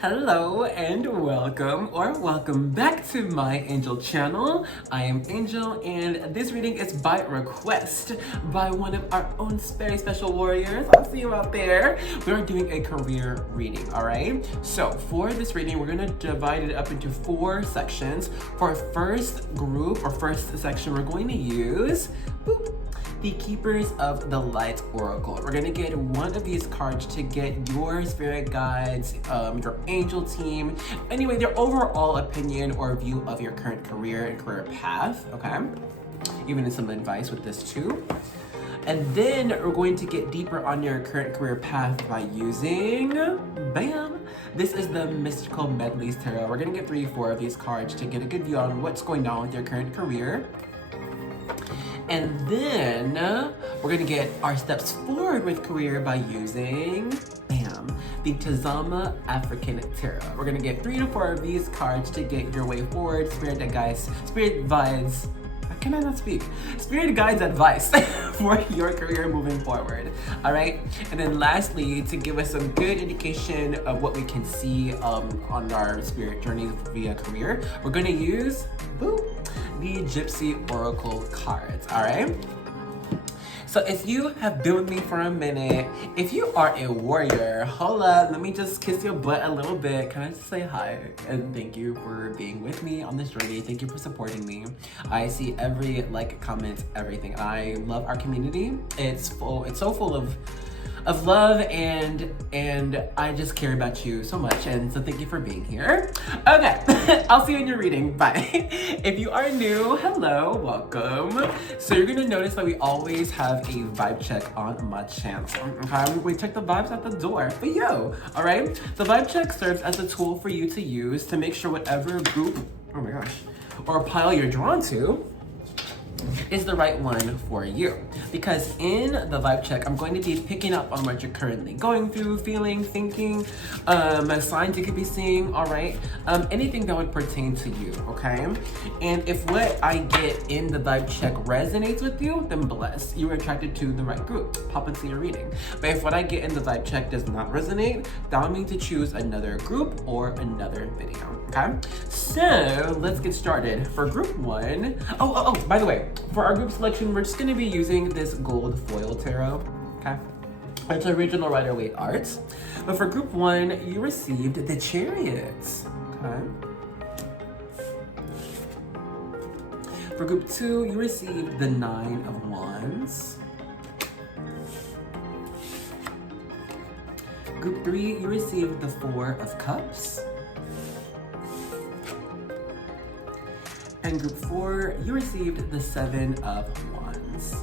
Hello and welcome back to my Angel channel. I am Angel and this reading is by request by one of our own very special warriors. I'll see you out there. We're doing a career reading, all right? So for this reading, we're gonna divide it up into 4 sections. For our first group or first section, we're going to use the Keepers of the Light Oracle. We're gonna get one of these cards to get your spirit guides, your angel team, anyway, their overall opinion or view of your current career and career path, okay? Even some advice with this too. And then we're going to get deeper on your current career path by using, bam! This is the Mystical Medleys Tarot. We're gonna get 3 or 4 of these cards to get a good view on what's going on with your current career. And then we're gonna get our steps forward with career by using, bam, the Tazama African Tarot. We're gonna get 3 to 4 of these cards to get your way forward, spirit guides, spirit vibes. Can I not speak? Spirit guides advice for your career moving forward. All right. And then lastly, to give us some good indication of what we can see on our spirit journeys via career, we're gonna use the Gypsy Oracle cards. All right. So if you have been with me for a minute, if you are a warrior, hold up, let me just kiss your butt a little bit. Can I just say hi and thank you for being with me on this journey. Thank you for supporting me. I see every like, comment, everything. I love our community. It's so full of love and I just care about you so much, and so thank you for being here. Okay, I'll see you in your reading. Bye. If you are new, hello, welcome. So you're gonna notice that we always have a vibe check on my channel. Okay, we check the vibes at the door for you. All right, the vibe check serves as a tool for you to use to make sure whatever group, oh my gosh, or pile you're drawn to is the right one for you. Because in the vibe check, I'm going to be picking up on what you're currently going through, feeling, thinking, signs you could be seeing, all right? Anything that would pertain to you, okay? And if what I get in the vibe check resonates with you, then bless. You were attracted to the right group. Pop into your reading. But if what I get in the vibe check does not resonate, that would mean to choose another group or another video, okay? So let's get started. For group 1, by the way, for our group selection, we're just gonna be using this gold foil tarot, okay? It's original Rider-Waite art. But for group 1, you received the Chariots, okay? For group 2, you received the 9 of Wands. Group 3, you received the 4 of Cups. And group 4, you received the 7 of Wands.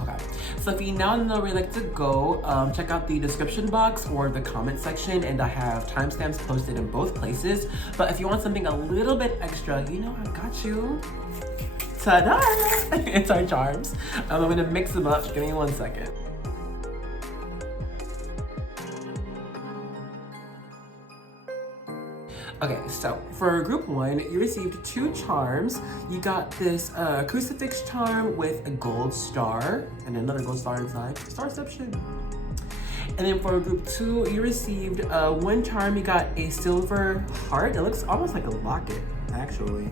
Okay, so if you now know where you like to go, check out the description box or the comment section, and I have timestamps posted in both places. But if you want something a little bit extra, you know I got you. Ta-da! It's our charms. I'm gonna mix them up. Give me 1 second. Okay, so for group 1, you received 2 charms. You got this crucifix charm with a gold star and another gold star inside. Starception. And then for group 2, you received 1 charm. You got a silver heart. It looks almost like a locket, actually.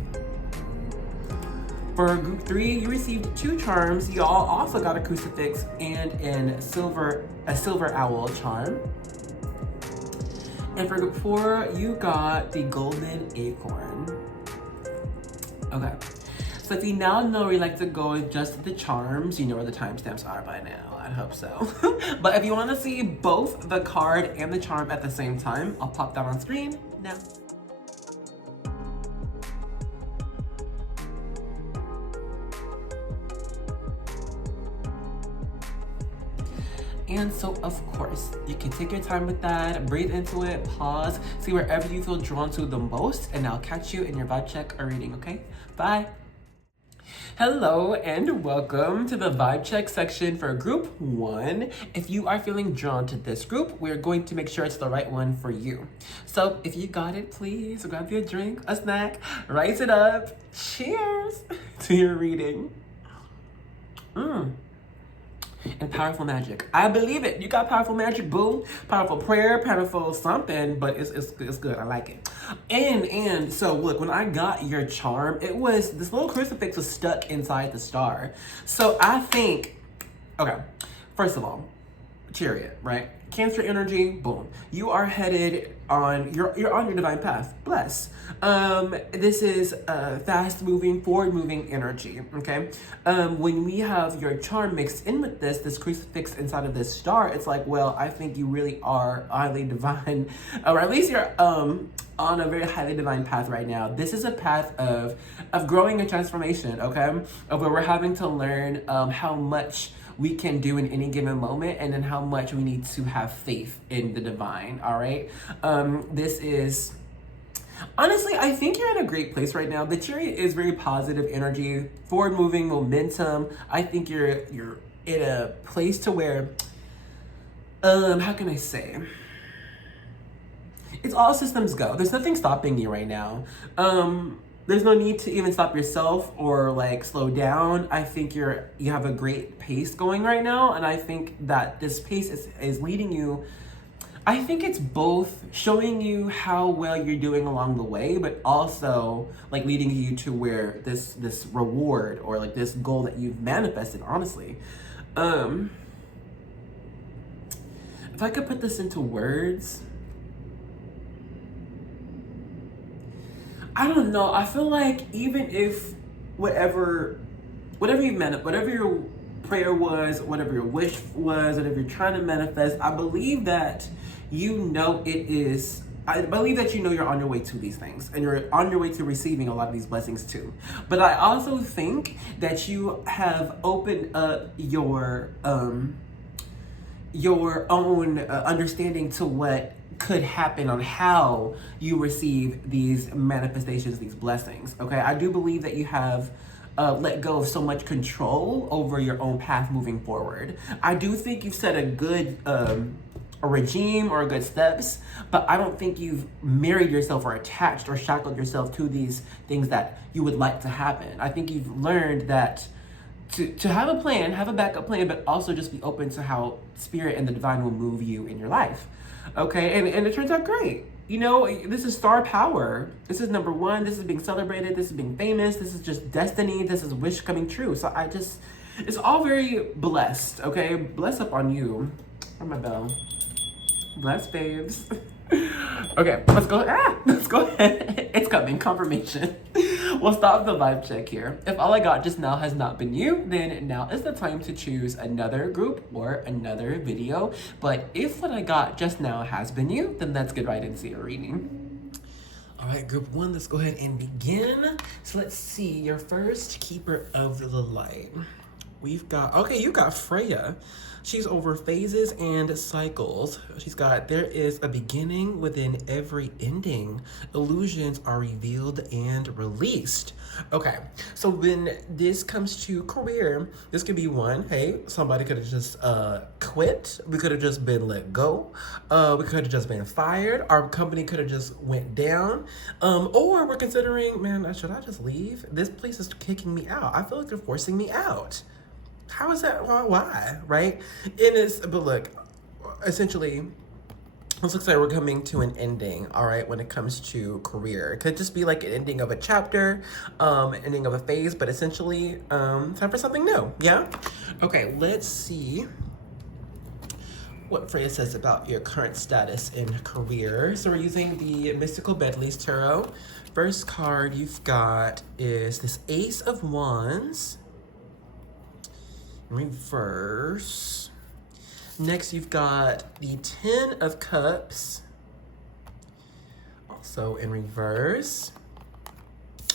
For group 3, you received 2 charms. You all also got a crucifix and a silver owl charm. And for group 4, you got the golden acorn. Okay, so if you now know where you like to go with just the charms, you know where the timestamps are by now. I hope so. But if you want to see both the card and the charm at the same time, I'll pop that on screen now. And so, of course, you can take your time with that, breathe into it, pause, see wherever you feel drawn to the most, and I'll catch you in your vibe check or reading, okay? Bye. Hello and welcome to the vibe check section for group 1. If you are feeling drawn to this group, we're going to make sure it's the right one for you. So if you got it, please grab you a drink, a snack, rise it up. Cheers to your reading. and powerful magic. I believe it. You got powerful magic, boo. Powerful prayer, powerful something, but it's good. I like it. And so look, when I got your charm, it was this little crucifix was stuck inside the star. So I think, okay, first of all, Chariot, right? Cancer energy, boom. You are headed on, you're on your divine path. Bless. This is fast moving, forward moving energy, okay? When we have your charm mixed in with this crucifix inside of this star, it's like, well, I think you really are highly divine, or at least you're on a very highly divine path right now. This is a path of growing and transformation, okay? Of where we're having to learn how much we can do in any given moment, and then how much we need to have faith in the divine, all right? This is, honestly, I think you're in a great place right now. The Chariot is very positive energy, forward moving momentum. I think you're in a place to where, how can I say? It's all systems go. There's nothing stopping you right now. There's no need to even stop yourself or like slow down. I think you have a great pace going right now, and I think that this pace is leading you. I think it's both showing you how well you're doing along the way, but also like leading you to where this reward or like this goal that you've manifested, honestly. If I could put this into words, I don't know. I feel like even if whatever you meant, whatever your prayer was, whatever your wish was, whatever you're trying to manifest, I believe that you know it is. I believe that you know you're on your way to these things, and you're on your way to receiving a lot of these blessings too. But I also think that you have opened up your own understanding to what could happen on how you receive these manifestations, these blessings, okay? I do believe that you have let go of so much control over your own path moving forward. I do think you've set a good a regime or good steps, but I don't think you've married yourself or attached or shackled yourself to these things that you would like to happen. I think you've learned that to have a plan, have a backup plan, but also just be open to how spirit and the divine will move you in your life. Okay, and it turns out great. You know, this is star power. This is number one. This is being celebrated. This is being famous. This is just destiny. This is wish coming true. So it's all very blessed, okay? Bless up on you. Where's my bell? Bless, babes. Okay, let's go ahead. It's coming, confirmation. We'll stop the vibe check here. If all I got just now has not been you, then now is the time to choose another group or another video. But if what I got just now has been you, then let's get right into your reading. All right, group one, let's go ahead and begin. So let's see, your first keeper of the light. We've got, okay, you got Freya. She's over phases and cycles. She's got, there is a beginning within every ending. Illusions are revealed and released. Okay, so when this comes to career, this could be one, hey, somebody could have just quit. We could have just been let go. We could have just been fired. Our company could have just went down. Or we're considering, man, should I just leave? This place is kicking me out. I feel like they're forcing me out. How is that? Why? Right? But look, essentially, this looks like we're coming to an ending, all right, when it comes to career. It could just be like an ending of a chapter, ending of a phase, but essentially, time for something new, yeah? Okay, let's see what Freya says about your current status in career. So we're using the Mystical Bentley's Tarot. First card you've got is this Ace of Wands. Reverse. Next, you've got the 10 of Cups, also in reverse.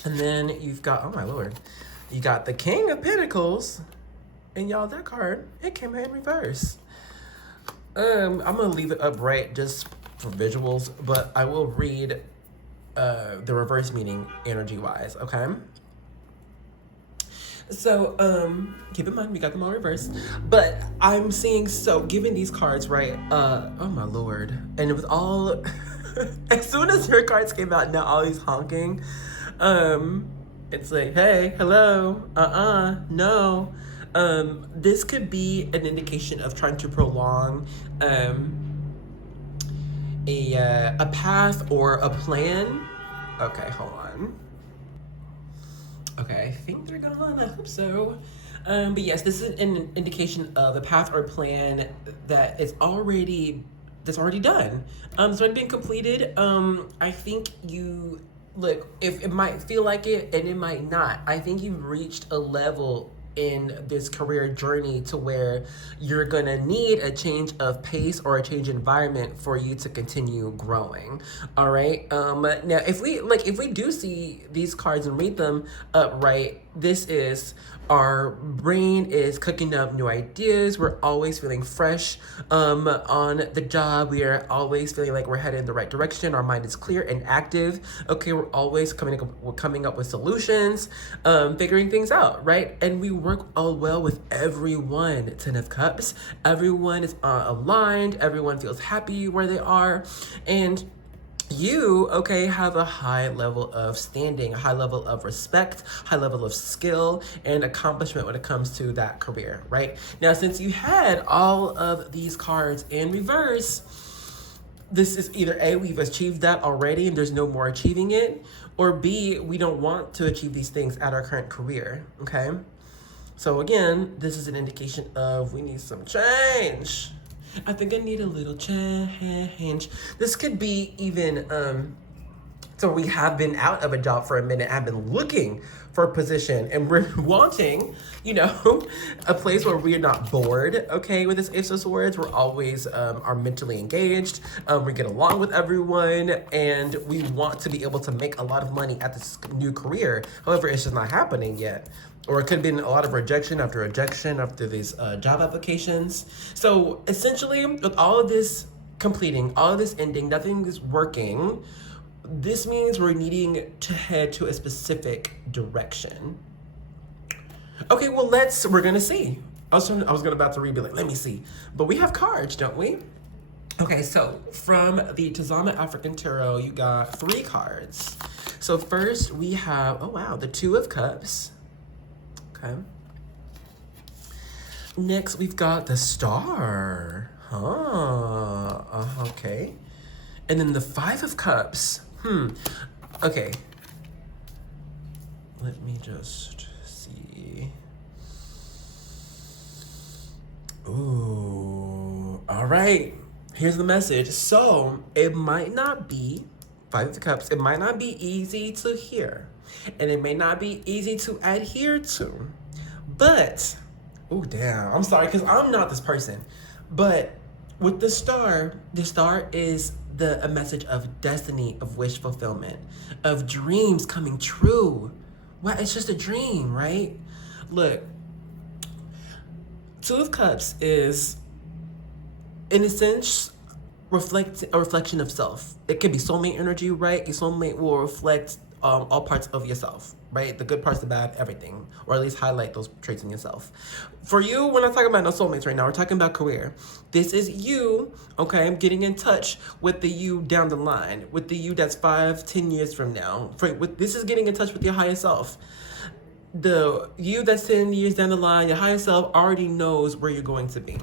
And then you've got, oh my lord, you got the King of Pentacles. And y'all, that card, it came out in reverse. I'm gonna leave it upright just for visuals, but I will read the reverse meaning energy-wise, okay? So, keep in mind, we got them all reversed. But I'm seeing, so given these cards, right, oh my lord. And with all, as soon as your cards came out, now all these honking, it's like, hey, hello, no. This could be an indication of trying to prolong a path or a plan. Okay, hold on. Okay, I think they're gone. I hope so. But yes, this is an indication of a path or plan that is already done. It's already been completed. I think you look, if it might feel like it and it might not. I think you've reached a level in this career journey to where you're gonna need a change of pace or a change environment for you to continue growing. All right. Now if we do see these cards and read them upright, this is our brain is cooking up new ideas. We're always feeling fresh on the job. We are always feeling like we're headed in the right direction. Our mind is clear and active. Okay, we're always coming up with solutions, figuring things out, right? And we work all well with everyone. 10 of Cups. Everyone is aligned. Everyone feels happy where they are, and you, okay, have a high level of standing, a high level of respect, high level of skill and accomplishment when it comes to that career, right? Now, since you had all of these cards in reverse, this is either A, we've achieved that already and there's no more achieving it, or B, we don't want to achieve these things at our current career, okay? So again, this is an indication of we need some change. I think I need a little change. This could be even, so we have been out of a job for a minute, have been looking for a position, and we're wanting, a place where we're not bored, okay, with this Ace of Swords. We're always are mentally engaged, we get along with everyone, and we want to be able to make a lot of money at this new career. However, it's just not happening yet. Or it could have been a lot of rejection after these job applications. So essentially, with all of this completing, all of this ending, nothing is working. This means we're needing to head to a specific direction. Okay, well, we're gonna see. I was about to read, be like, let me see. But we have cards, don't we? Okay, so from the Tazama African Tarot, you got 3 cards. So first we have, oh wow, the 2 of Cups. Okay. Next, we've got the Star. Okay. And then the 5 of Cups. Okay. Let me just see. Ooh. All right. Here's the message. So, it might not be 5 of Cups. It might not be easy to hear. And it may not be easy to adhere to, but, oh damn, I'm sorry, because I'm not this person. But with the star is a message of destiny, of wish fulfillment, of dreams coming true. Well, it's just a dream, right? Look, 2 of Cups is, in a sense, a reflection of self. It can be soulmate energy, right? Your soulmate will reflect all parts of yourself, right? The good parts, the bad, everything, or at least highlight those traits in yourself. For you, we're not talking about no soulmates right now. We're talking about career. This is you, okay? I'm getting in touch with the you down the line, with the you that's 5-10 years from now. This is getting in touch with your higher self. The you that's 10 years down the line, your higher self already knows where you're going to be,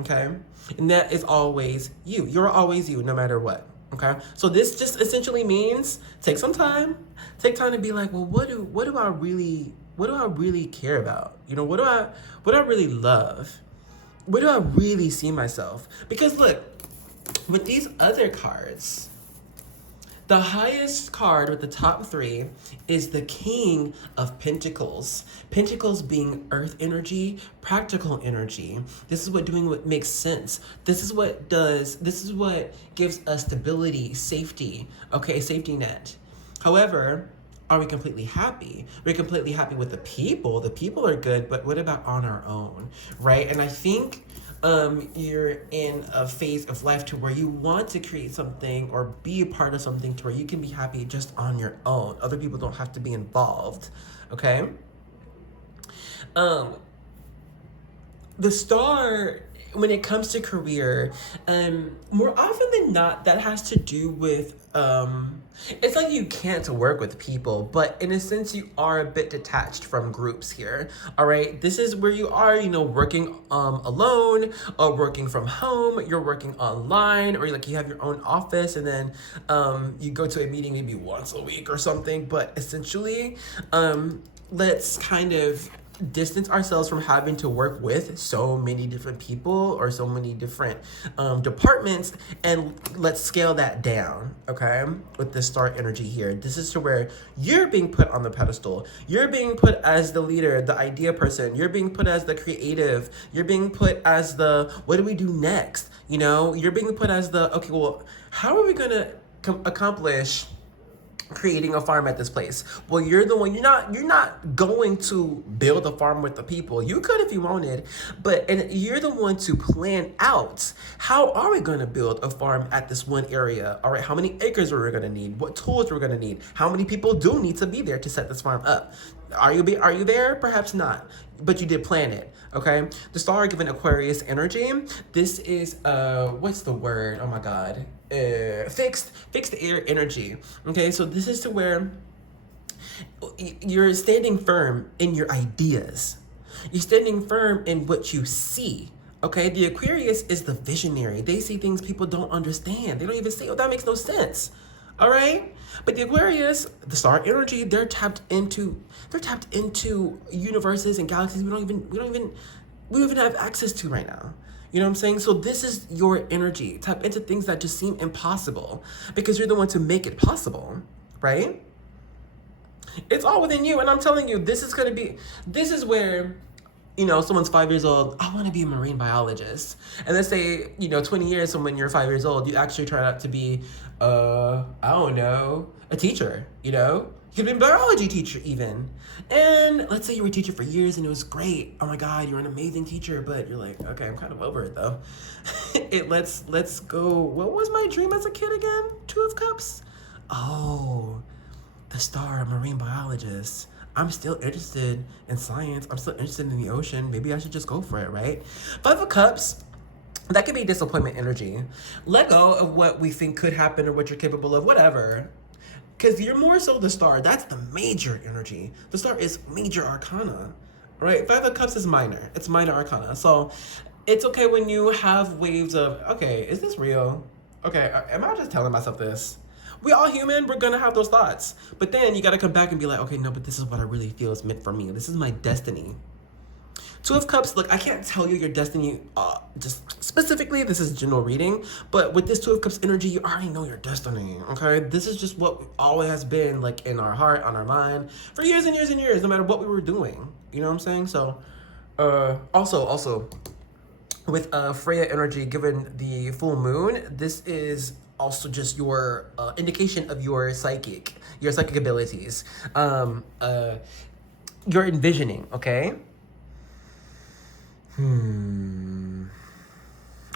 okay? And that is always you. You're always you, no matter what. Okay, so this just essentially means take some time, to be like, well, what do I really care about? What do I really love? Where do I really see myself? Because look, with these other cards, the highest card with the top 3 is the King of Pentacles. Pentacles being earth energy, practical energy. This is what makes sense. This is what gives us stability, safety, okay, safety net. However, are we completely happy? We're completely happy with the people. The people are good, but what about on our own, right? And I think you're in a phase of life to where you want to create something or be a part of something to where you can be happy just on your own. Other people don't have to be involved, okay? The Star when it comes to career, more often than not, that has to do with, it's like you can't work with people, but in a sense, you are a bit detached from groups here. All right, this is where you are, working alone or working from home. You're working online, or like you have your own office, and then you go to a meeting maybe once a week or something. But essentially, let's kind of distance ourselves from having to work with so many different people or so many different departments, and let's scale that down, okay? With the star energy here, this is to where you're being put on the pedestal. You're being put as the leader, the idea person. You're being put as the creative. You're being put as the, what do we do next? You're being put as the, okay, well, how are we gonna accomplish creating a farm at this place? Well, you're the one. You're not going to build a farm with the people. You could if you wanted, and you're the one to plan out, how are we going to build a farm at this one area? All right, how many acres are we going to need? What tools we're going to need? How many people do need to be there to set this farm up? Are you there? Perhaps not, but you did plan it. Okay, the star given Aquarius energy. This is what's the word? Oh my God. Fixed air energy. Okay, so this is to where you're standing firm in your ideas. You're standing firm in what you see. Okay, the Aquarius is the visionary. They see things people don't understand. They don't even say, oh, that makes no sense. All right, but the Aquarius, the star energy, they're tapped into universes and galaxies we don't even have access to right now. You know what I'm saying? So this is your energy. Tap into things that just seem impossible, because you're the one to make it possible, right? It's all within you. And I'm telling you, this is where, someone's 5 years old, I want to be a marine biologist. And let's say, 20 years from when you're 5 years old, you actually turn out to be, I don't know, a teacher, You could be a biology teacher even. And let's say you were a teacher for years and it was great. Oh my God, you're an amazing teacher, but you're like, okay, I'm kind of over it though. Let's go. What was my dream as a kid again? 2 of Cups? Oh, the star, marine biologist. I'm still interested in science. I'm still interested in the ocean. Maybe I should just go for it, right? 5 of Cups, that could be disappointment energy. Let go of what we think could happen or what you're capable of, whatever. Because you're more so the star. That's the major energy. The star is major arcana, right? 5 of Cups is minor. It's minor arcana. So it's okay when you have waves of, okay, is this real? Okay, am I just telling myself this? We all human, we're gonna have those thoughts. But then you gotta come back and be like, okay, no, but this is what I really feel is meant for me. This is my destiny. 2 of Cups, look, I can't tell you your destiny, just specifically, this is general reading, but with this 2 of Cups energy, you already know your destiny, okay? This is just what always has been, like, in our heart, on our mind, for years and years and years, no matter what we were doing, you know what I'm saying? So, also, with Freya energy, given the full moon, this is also just your indication of your psychic abilities. You're envisioning, okay?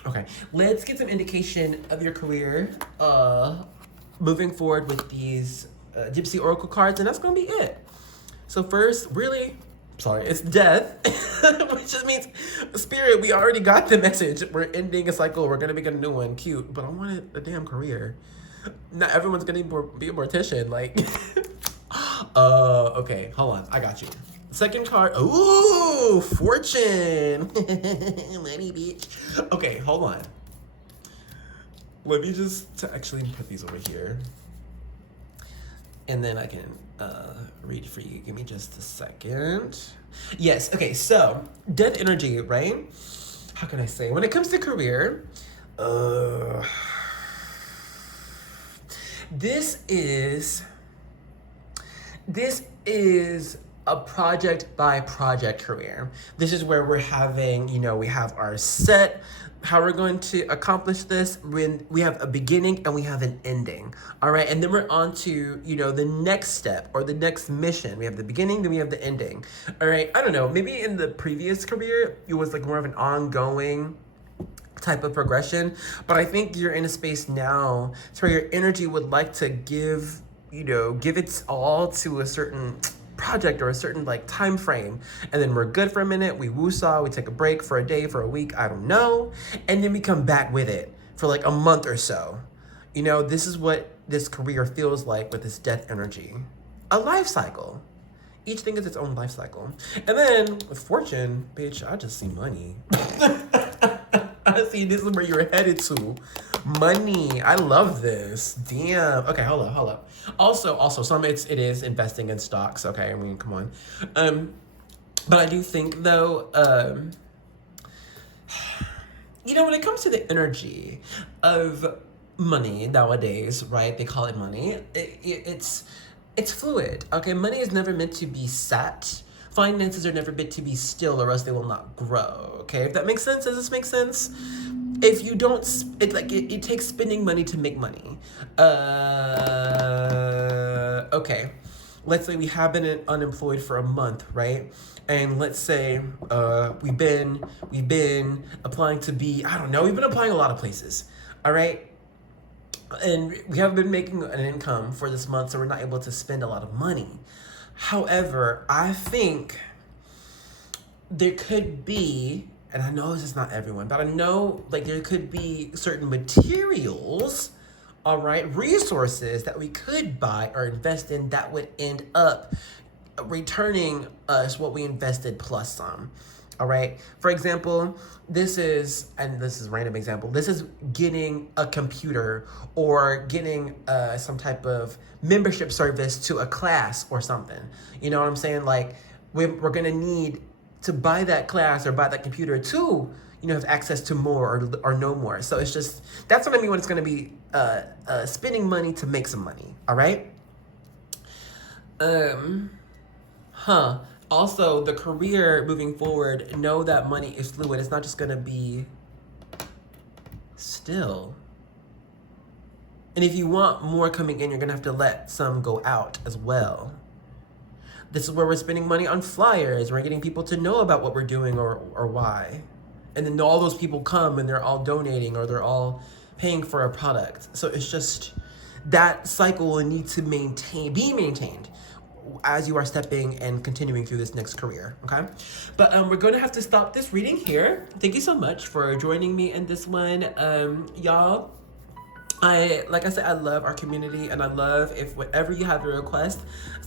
Okay, let's get some indication of your career moving forward with these Gypsy Oracle cards, and that's gonna be it. So first, it's death, which just means, Spirit, we already got the message. We're ending a cycle, we're gonna begin a new one, cute, but I wanted a damn career. Not everyone's gonna be a mortician, like, okay, hold on, I got you. Second card, ooh, fortune. Money, bitch. Okay, hold on. Let me just actually put these over here. And then I can read for you. Give me just a second. Yes, okay, so death energy, right? How can I say? When it comes to career, this is a project by project career. This is where we're having, we have our set, how we're going to accomplish this, when we have a beginning and we have an ending. All right, and then we're on to, the next step or the next mission. We have the beginning, then we have the ending. All right, I don't know, maybe in the previous career, it was like more of an ongoing type of progression, but I think you're in a space now to where your energy would like to give its all to a certain project or a certain like time frame, and then we're good for a minute, we woo-saw, we take a break for a day, for a week, I don't know, and then we come back with it for like a month or so. You know, this is what this career feels like with this death energy. A life cycle. Each thing is its own life cycle. And then with fortune, bitch, I just see money. I see this is where you're headed to. Money. I love this. Damn. Okay, hold up. Also, some it is investing in stocks. Okay, I mean, come on. But I do think though, you know, when it comes to the energy of money nowadays, right? They call it money. It's fluid. Okay, money is never meant to be sat. Finances are never meant to be still, or else they will not grow. Okay, if that makes sense. Does this make sense? If you don't, it takes spending money to make money. Okay, let's say we have been unemployed for a month, right? And let's say we've been applying to be, I don't know, we've been applying a lot of places. All right. And we haven't been making an income for this month, so we're not able to spend a lot of money. However, I think there could be, and I know this is not everyone, but I know like there could be certain materials, all right, resources that we could buy or invest in that would end up returning us what we invested plus some. All right. For example, this is random example. This is getting a computer or getting some type of membership service to a class or something. You know what I'm saying? Like we're going to need to buy that class or buy that computer to, you know, have access to more or no more. So it's just, that's what I mean when it's going to be spending money to make some money. All right. Also, the career moving forward, know that money is fluid. It's not just going to be still. And if you want more coming in, you're going to have to let some go out as well. This is where we're spending money on flyers. We're getting people to know about what we're doing or why. And then all those people come and they're all donating or they're all paying for a product. So it's just that cycle will need to be maintained as you are stepping and continuing through this next career, okay? But we're going to have to stop this reading here. Thank you so much for joining me in this one. Y'all, like I said, I love our community, and I love if whenever you have a request,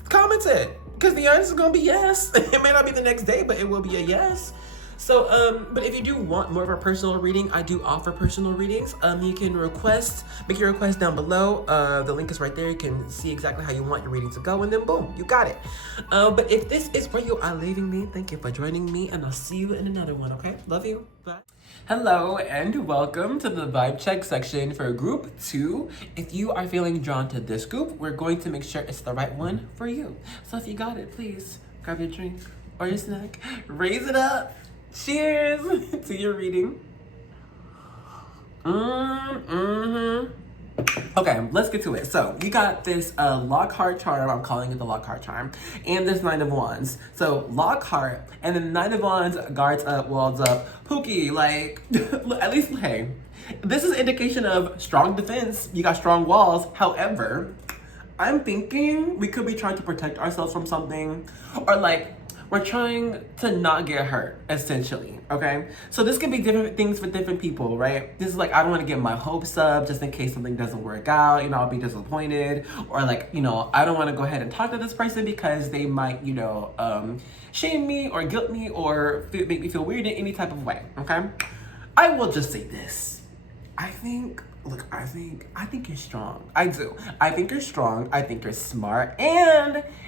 comment it, because the answer is going to be yes. It may not be the next day, but it will be a yes. So, but if you do want more of a personal reading, I do offer personal readings. You can make your request down below. The link is right there. You can see exactly how you want your reading to go, and then boom, you got it. But if this is where you are leaving me, thank you for joining me, and I'll see you in another one, okay? Love you. Bye. Hello, and welcome to the vibe check section for group 2. If you are feeling drawn to this group, we're going to make sure it's the right one for you. So if you got it, please grab your drink or your snack, raise it up. Cheers to your reading. Okay, let's get to it. So we got this Lockhart charm. I'm calling it the Lockhart charm, and this Nine of Wands. So Lockhart, and then Nine of Wands, guards up, walls up. Pookie, like at least, hey, this is indication of strong defense. You got strong walls. However, I'm thinking we could be trying to protect ourselves from something, or like we're trying to not get hurt, essentially, okay? So this could be different things for different people, right? This is like, I don't want to get my hopes up just in case something doesn't work out, you know, I'll be disappointed. Or like, you know, I don't want to go ahead and talk to this person because they might, you know, shame me or guilt me or make me feel weird in any type of way, okay? I will just say this. I think you're strong. I do. I think you're strong. I think you're smart.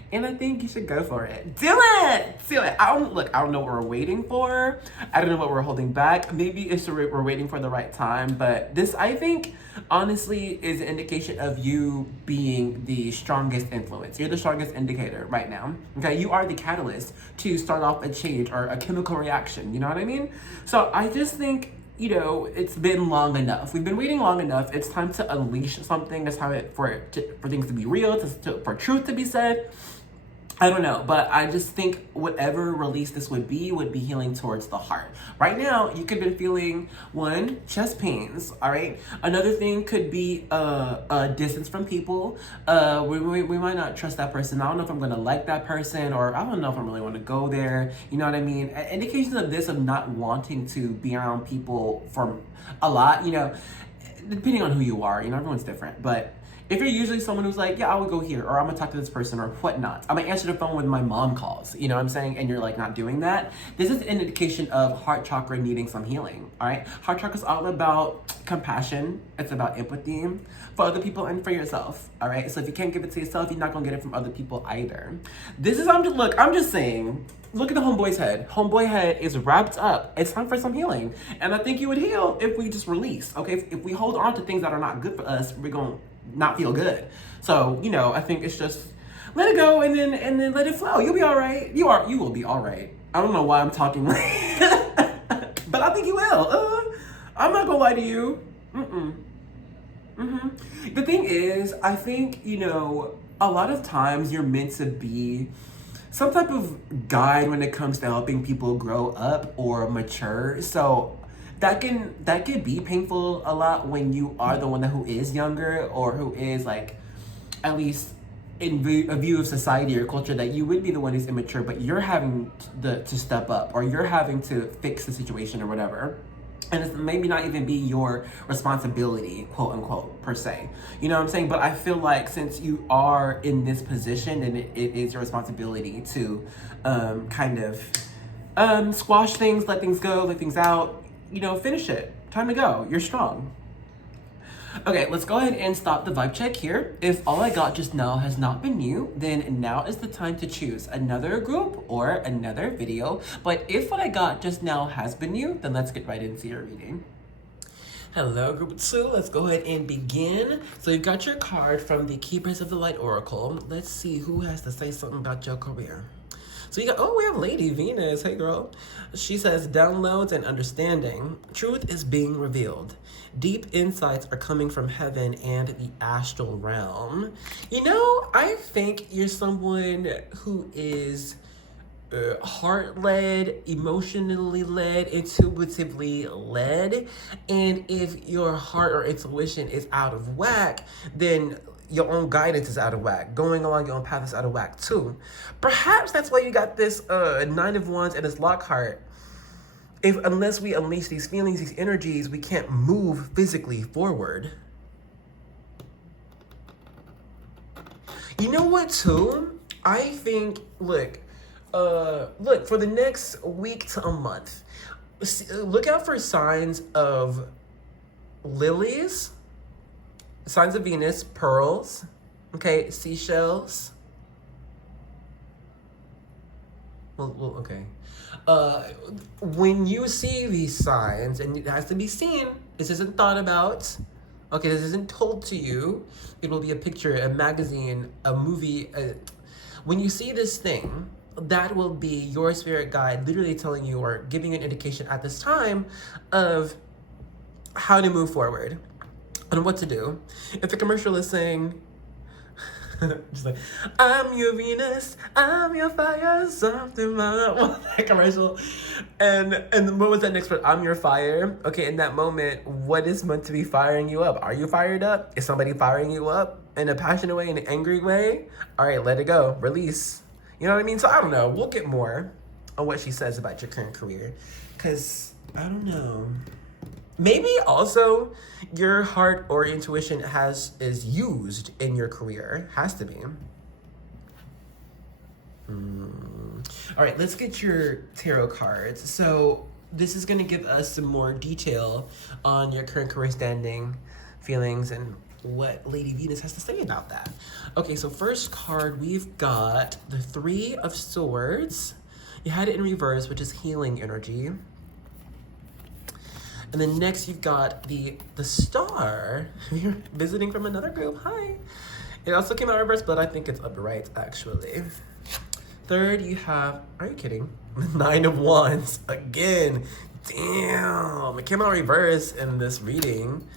And I think you should go for it. Do it! I don't know what we're waiting for. I don't know what we're holding back. Maybe it's we're waiting for the right time. But this, I think, honestly, is an indication of you being the strongest influence. You're the strongest indicator right now. Okay? You are the catalyst to start off a change or a chemical reaction. You know what I mean? So I just think, you know, it's been long enough. We've been waiting long enough. It's time to unleash something. It's time for things to be real, for truth to be said. I don't know, but I just think whatever release this would be healing towards the heart. Right now, you could be feeling one, chest pains, all right? Another thing could be a distance from people. We might not trust that person. I don't know if I'm gonna like that person, or I don't know if I really wanna go there. You know what I mean? Indications of this, of not wanting to be around people for a lot, you know, depending on who you are, you know, everyone's different, but if you're usually someone who's like, yeah, I would go here, or I'm gonna talk to this person, or whatnot, I'm gonna answer the phone when my mom calls, you know what I'm saying? And you're like not doing that. This is an indication of heart chakra needing some healing, all right? Heart chakra is all about compassion. It's about empathy for other people and for yourself, all right? So if you can't give it to yourself, you're not gonna get it from other people either. This is, I'm just saying, look at the homeboy's head. Homeboy head is wrapped up. It's time for some healing. And I think you would heal if we just release, okay? If we hold on to things that are not good for us, we're gonna not feel good. So, you know, I think it's just let it go and then let it flow. You'll be all right. You will be all right. I don't know why I'm talking like but I think you will. I'm not gonna lie to you. The thing is, I think, you know, a lot of times you're meant to be some type of guide when it comes to helping people grow up or mature. So that can be painful a lot when you are the one who is younger, or who is like, at least in a view of society or culture, that you would be the one who's immature, but you're having to step up, or you're having to fix the situation or whatever. And it's maybe not even be your responsibility, quote unquote, per se. You know what I'm saying? But I feel like since you are in this position, then it is your responsibility to kind of squash things, let things go, let things out, you know, finish it. Time to go. You're strong. Okay, let's go ahead and stop the vibe check here. If all I got just now has not been you, then now is the time to choose another group or another video. But if what I got just now has been you, then let's get right into your reading. Hello, group 2. Let's go ahead and begin. So you've got your card from the Keepers of the Light Oracle. Let's see who has to say something about your career. So you got, we have Lady Venus. Hey, girl. She says, downloads and understanding. Truth is being revealed. Deep insights are coming from heaven and the astral realm. You know, I think you're someone who is heart-led, emotionally led, intuitively led. And if your heart or intuition is out of whack, then your own guidance is out of whack. Going along your own path is out of whack too. Perhaps that's why you got this Nine of Wands and this Lockhart. Unless we unleash these feelings, these energies, we can't move physically forward. You know what too? I think, look, for the next week to a month, look out for signs of lilies, signs of Venus, pearls, okay, seashells. Well, okay. When you see these signs, and it has to be seen, this isn't thought about, okay, this isn't told to you, it will be a picture, a magazine, a movie. When you see this thing, that will be your spirit guide literally telling you or giving you an indication at this time of how to move forward and what to do. If the commercial is saying, just like, I'm your Venus, I'm your fire, something about that commercial. And what was that next part? I'm your fire. Okay, in that moment, what is meant to be firing you up? Are you fired up? Is somebody firing you up in a passionate way, in an angry way? All right, let it go, release. You know what I mean? So I don't know, we'll get more on what she says about your current career, because I don't know. Maybe also your heart or intuition is used in your career. Has to be. All right, let's get your tarot cards. So this is going to give us some more detail on your current career standing, feelings, and what Lady Venus has to say about that. Okay, so first card, we've got the Three of Swords. You had it in reverse, which is healing energy. And then next you've got the Star. You're visiting from another group. Hi. It also came out reverse, but I think it's upright actually. Third, you have, are you kidding? Nine of Wands again. Damn, it came out reverse in this reading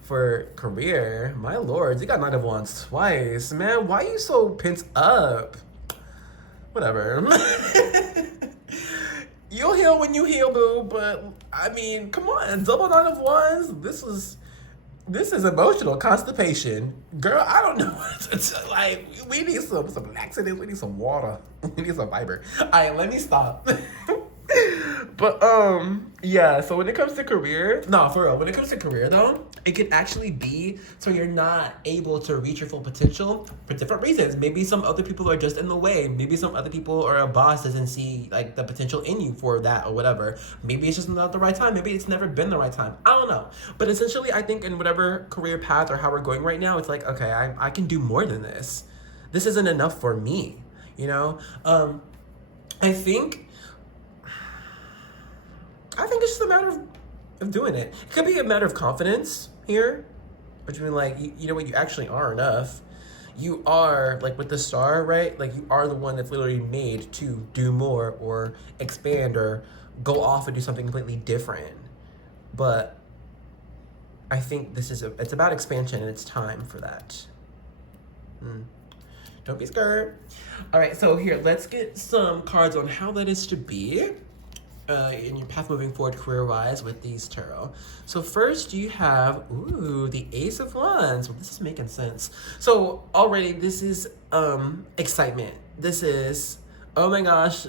for career. My lords, you got Nine of Wands twice. Man, why are you so pent up? whatever. You'll heal when you heal, boo, but I mean, come on, double nine of wands. This is emotional constipation. Girl, I don't know. It's like, we need some laxatives, we need some water, we need some fiber. Alright, let me stop. But yeah, so when it comes to career, no, for real, when it comes to career though, it can actually be so you're not able to reach your full potential for different reasons. Maybe some other people are just in the way. Maybe some other people or a boss doesn't see like the potential in you for that or whatever. Maybe it's just not the right time. Maybe it's never been the right time. I don't know. But essentially, I think in whatever career path or how we're going right now, it's like, okay, I can do more than this. This isn't enough for me, you know? I think it's just a matter of doing it. It could be a matter of confidence here, which means like, you know what, you actually are enough. You are, like with the star, right? Like you are the one that's literally made to do more or expand or go off and do something completely different. But I think it's about expansion and it's time for that. Don't be scared. All right, so here, let's get some cards on how that is to be. In your path moving forward career-wise with these tarot. So first you have, the Ace of Wands. Well, this is making sense. So already this is excitement. This is, oh my gosh,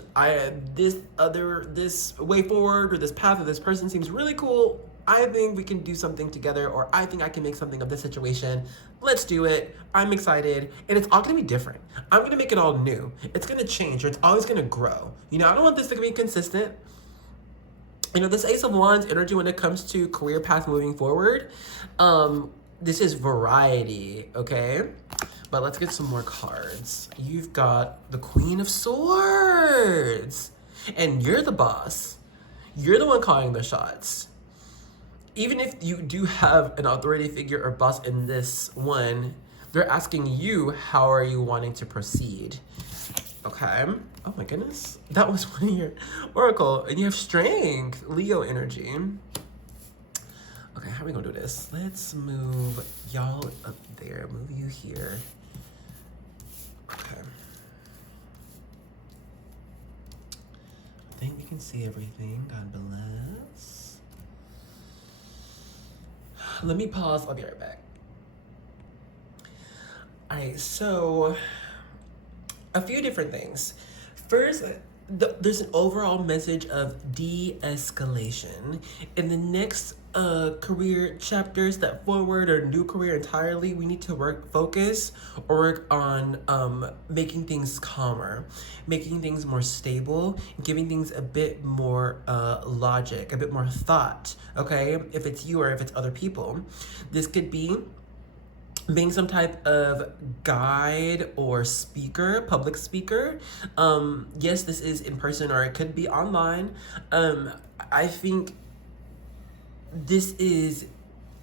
this way forward or this path or this person seems really cool. I think we can do something together, or I think I can make something of this situation. Let's do it. I'm excited. And it's all gonna be different. I'm gonna make it all new. It's gonna change, or it's always gonna grow. You know, I don't want this to be consistent. You know, this Ace of Wands energy when it comes to career path moving forward, this is variety, okay? But let's get some more cards. You've got the Queen of Swords. And you're the boss. You're the one calling the shots. Even if you do have an authority figure or boss in this one, they're asking you, how are you wanting to proceed? Okay. Oh my goodness. That was one of your oracle. And you have strength, Leo energy. Okay, how are we gonna do this? Let's move y'all up there. Move you here. Okay. I think we can see everything. God bless. Let me pause. I'll be right back. All right, so a few different things. First, there's an overall message of de-escalation. In the next career chapter, step forward, or new career entirely, we need to work on making things calmer, making things more stable, giving things a bit more logic, a bit more thought, okay? If it's you or if it's other people. This could be being some type of guide or speaker, public speaker. Yes, this is in person or it could be online. I think this is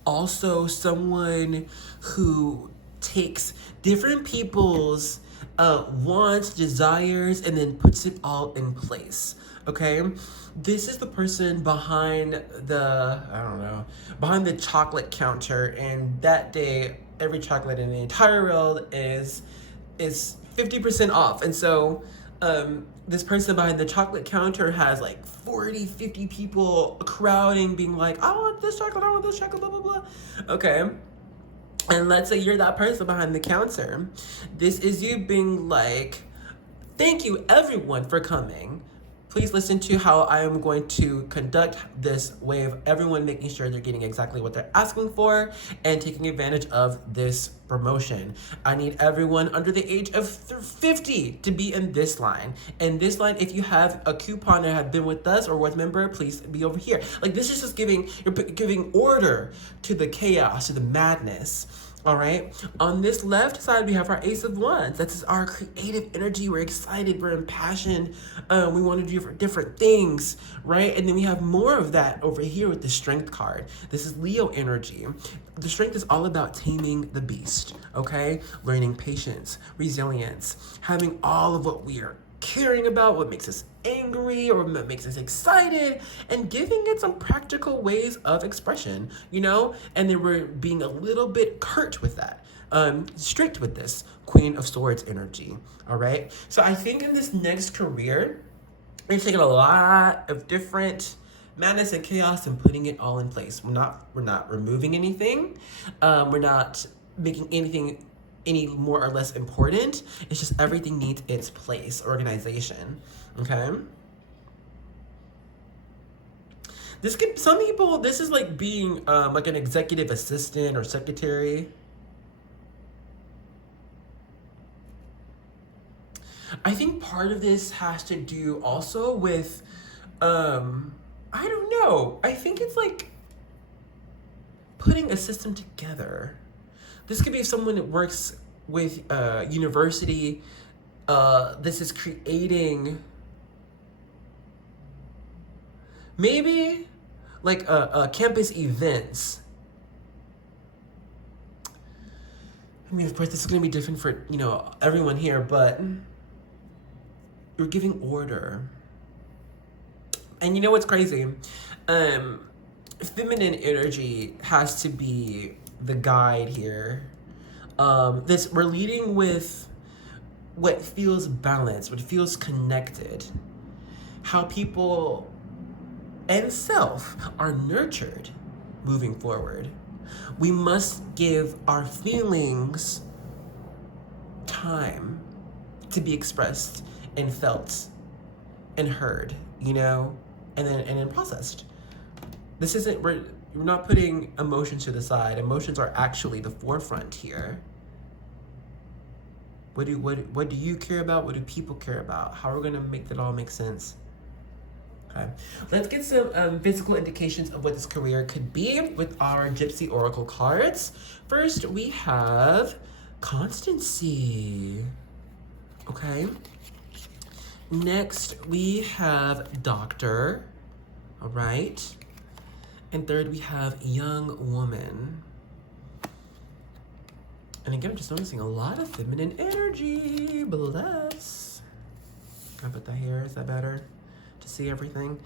also someone who takes different people's wants, desires, and then puts it all in place, okay? This is the person behind behind the chocolate counter, and that day, every chocolate in the entire world is 50% off. And so this person behind the chocolate counter has like 40, 50 people crowding, being like, I want this chocolate, blah, blah, blah. Okay. And let's say you're that person behind the counter. This is you being like, thank you everyone for coming. Please listen to how I am going to conduct this way of everyone making sure they're getting exactly what they're asking for and taking advantage of this promotion. I need everyone under the age of 50 to be in this line. And this line, if you have a coupon and have been with us or was member, please be over here. Like, this is just you're giving order to the chaos, to the madness. All right, on this left side, we have our Ace of Wands. That's our creative energy. We're excited, we're impassioned. We want to do different things, right? And then we have more of that over here with the Strength card. This is Leo energy. The Strength is all about taming the beast, okay? Learning patience, resilience, having all of what we are caring about, what makes us angry, or what makes us excited, and giving it some practical ways of expression, you know? And they were being a little bit curt with that, strict with this Queen of Swords energy, all right? So I think in this next career, they're taking a lot of different madness and chaos and putting it all in place. We're not removing anything. We're not making anything any more or less important. It's just everything needs its place, organization. Okay. Some people, this is like being like an executive assistant or secretary. I think part of this has to do also with, I don't know. I think it's like putting a system together. This could be someone that works with university. This is creating maybe like campus events. I mean, of course, this is going to be different for, you know, everyone here, but you're giving order. And you know what's crazy? Feminine energy has to be the guide here. We're leading with what feels balanced, what feels connected, how people and self are nurtured moving forward. We must give our feelings time to be expressed and felt and heard, you know, and then processed. This isn't, we're not putting emotions to the side. Emotions are actually the forefront here. What do you care about? What do people care about? How are we gonna make that all make sense? Okay, let's get some physical indications of what this career could be with our Gypsy Oracle cards. First, we have constancy. Okay. Next, we have doctor. All right. And third, we have young woman. And again, I'm just noticing a lot of feminine energy. Bless. Can I put that here? Is that better to see everything?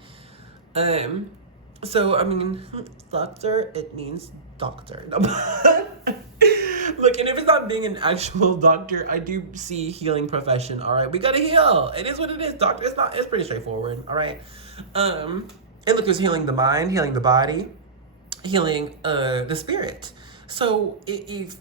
So, I mean, doctor, it means doctor. Look, and if it's not being an actual doctor, I do see healing profession, all right? We gotta heal. It is what it is, doctor. It's pretty straightforward, all right? And look, there's healing the mind, healing the body, healing the spirit. So if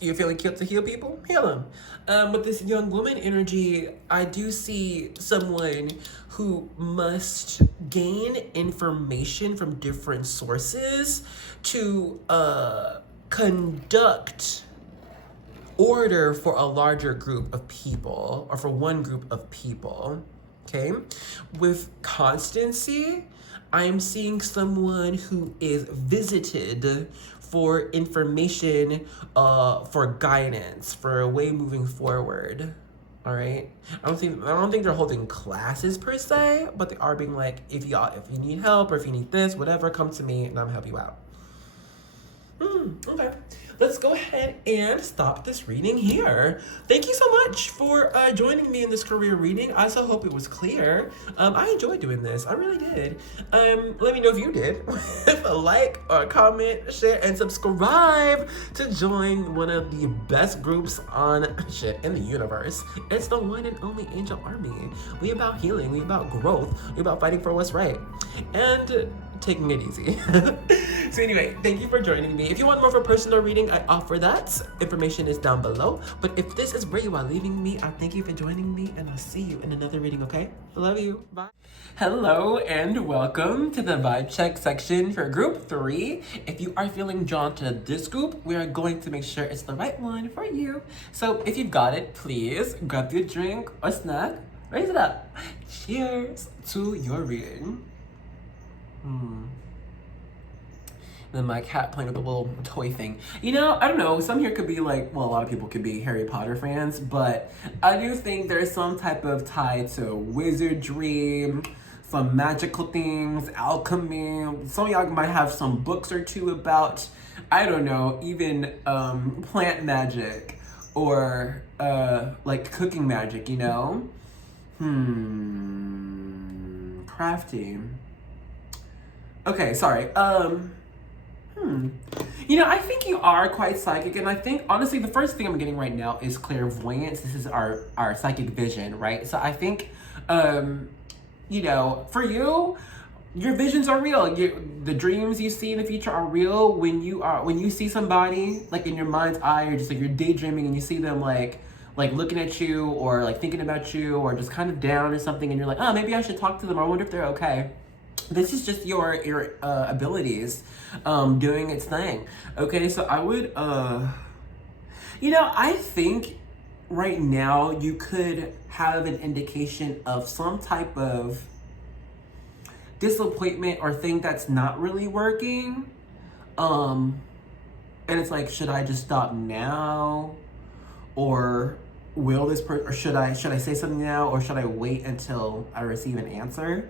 you're feeling cute to heal people, heal them. With this young woman energy, I do see someone who must gain information from different sources to conduct order for a larger group of people, or for one group of people, okay? With constancy, I'm seeing someone who is visited for information, for guidance, for a way moving forward. All right. I don't think they're holding classes per se, but they are being like, if you need help or if you need this, whatever, come to me and I'm gonna help you out. Okay. Let's go ahead and stop this reading here. Thank you so much for joining me in this career reading. I also hope it was clear. I enjoyed doing this. I really did. Let me know if you did. If a like or a comment, share, and subscribe to join one of the best groups on in the universe. It's the one and only Angel Army. We about healing. We about growth. We about fighting for what's right. And taking it easy. So anyway, thank you for joining me. If you want more of a personal reading, I offer that. Information is down below. But if this is where you are leaving me, I thank you for joining me, and I'll see you in another reading, okay? Love you. Bye. Hello and welcome to the vibe check section for group 3. If you are feeling drawn to this group, we are going to make sure it's the right one for you. So if you've got it, please grab your drink or snack, raise it up. Cheers to your reading. Then my cat playing with a little toy thing. You know, I don't know, some here could be like, well, a lot of people could be Harry Potter fans, but I do think there's some type of tie to wizardry, some magical things, alchemy. Some of y'all might have some books or two about, I don't know, even plant magic or like cooking magic, you know? Crafty. Okay, sorry. You know, I think you are quite psychic, and I think, honestly, the first thing I'm getting right now is clairvoyance. This is our psychic vision, right? So I think, you know, for you, your visions are real. The dreams you see in the future are real. When you see somebody, like, in your mind's eye, or just, like, you're daydreaming and you see them, like looking at you, or, like, thinking about you, or just kind of down or something, and you're like, oh, maybe I should talk to them. I wonder if they're okay. This is just your abilities doing its thing. Okay, so I would, you know, I think right now you could have an indication of some type of disappointment or thing that's not really working. And it's like, should I just stop now? Or will this person, or should I say something now, or should I wait until I receive an answer?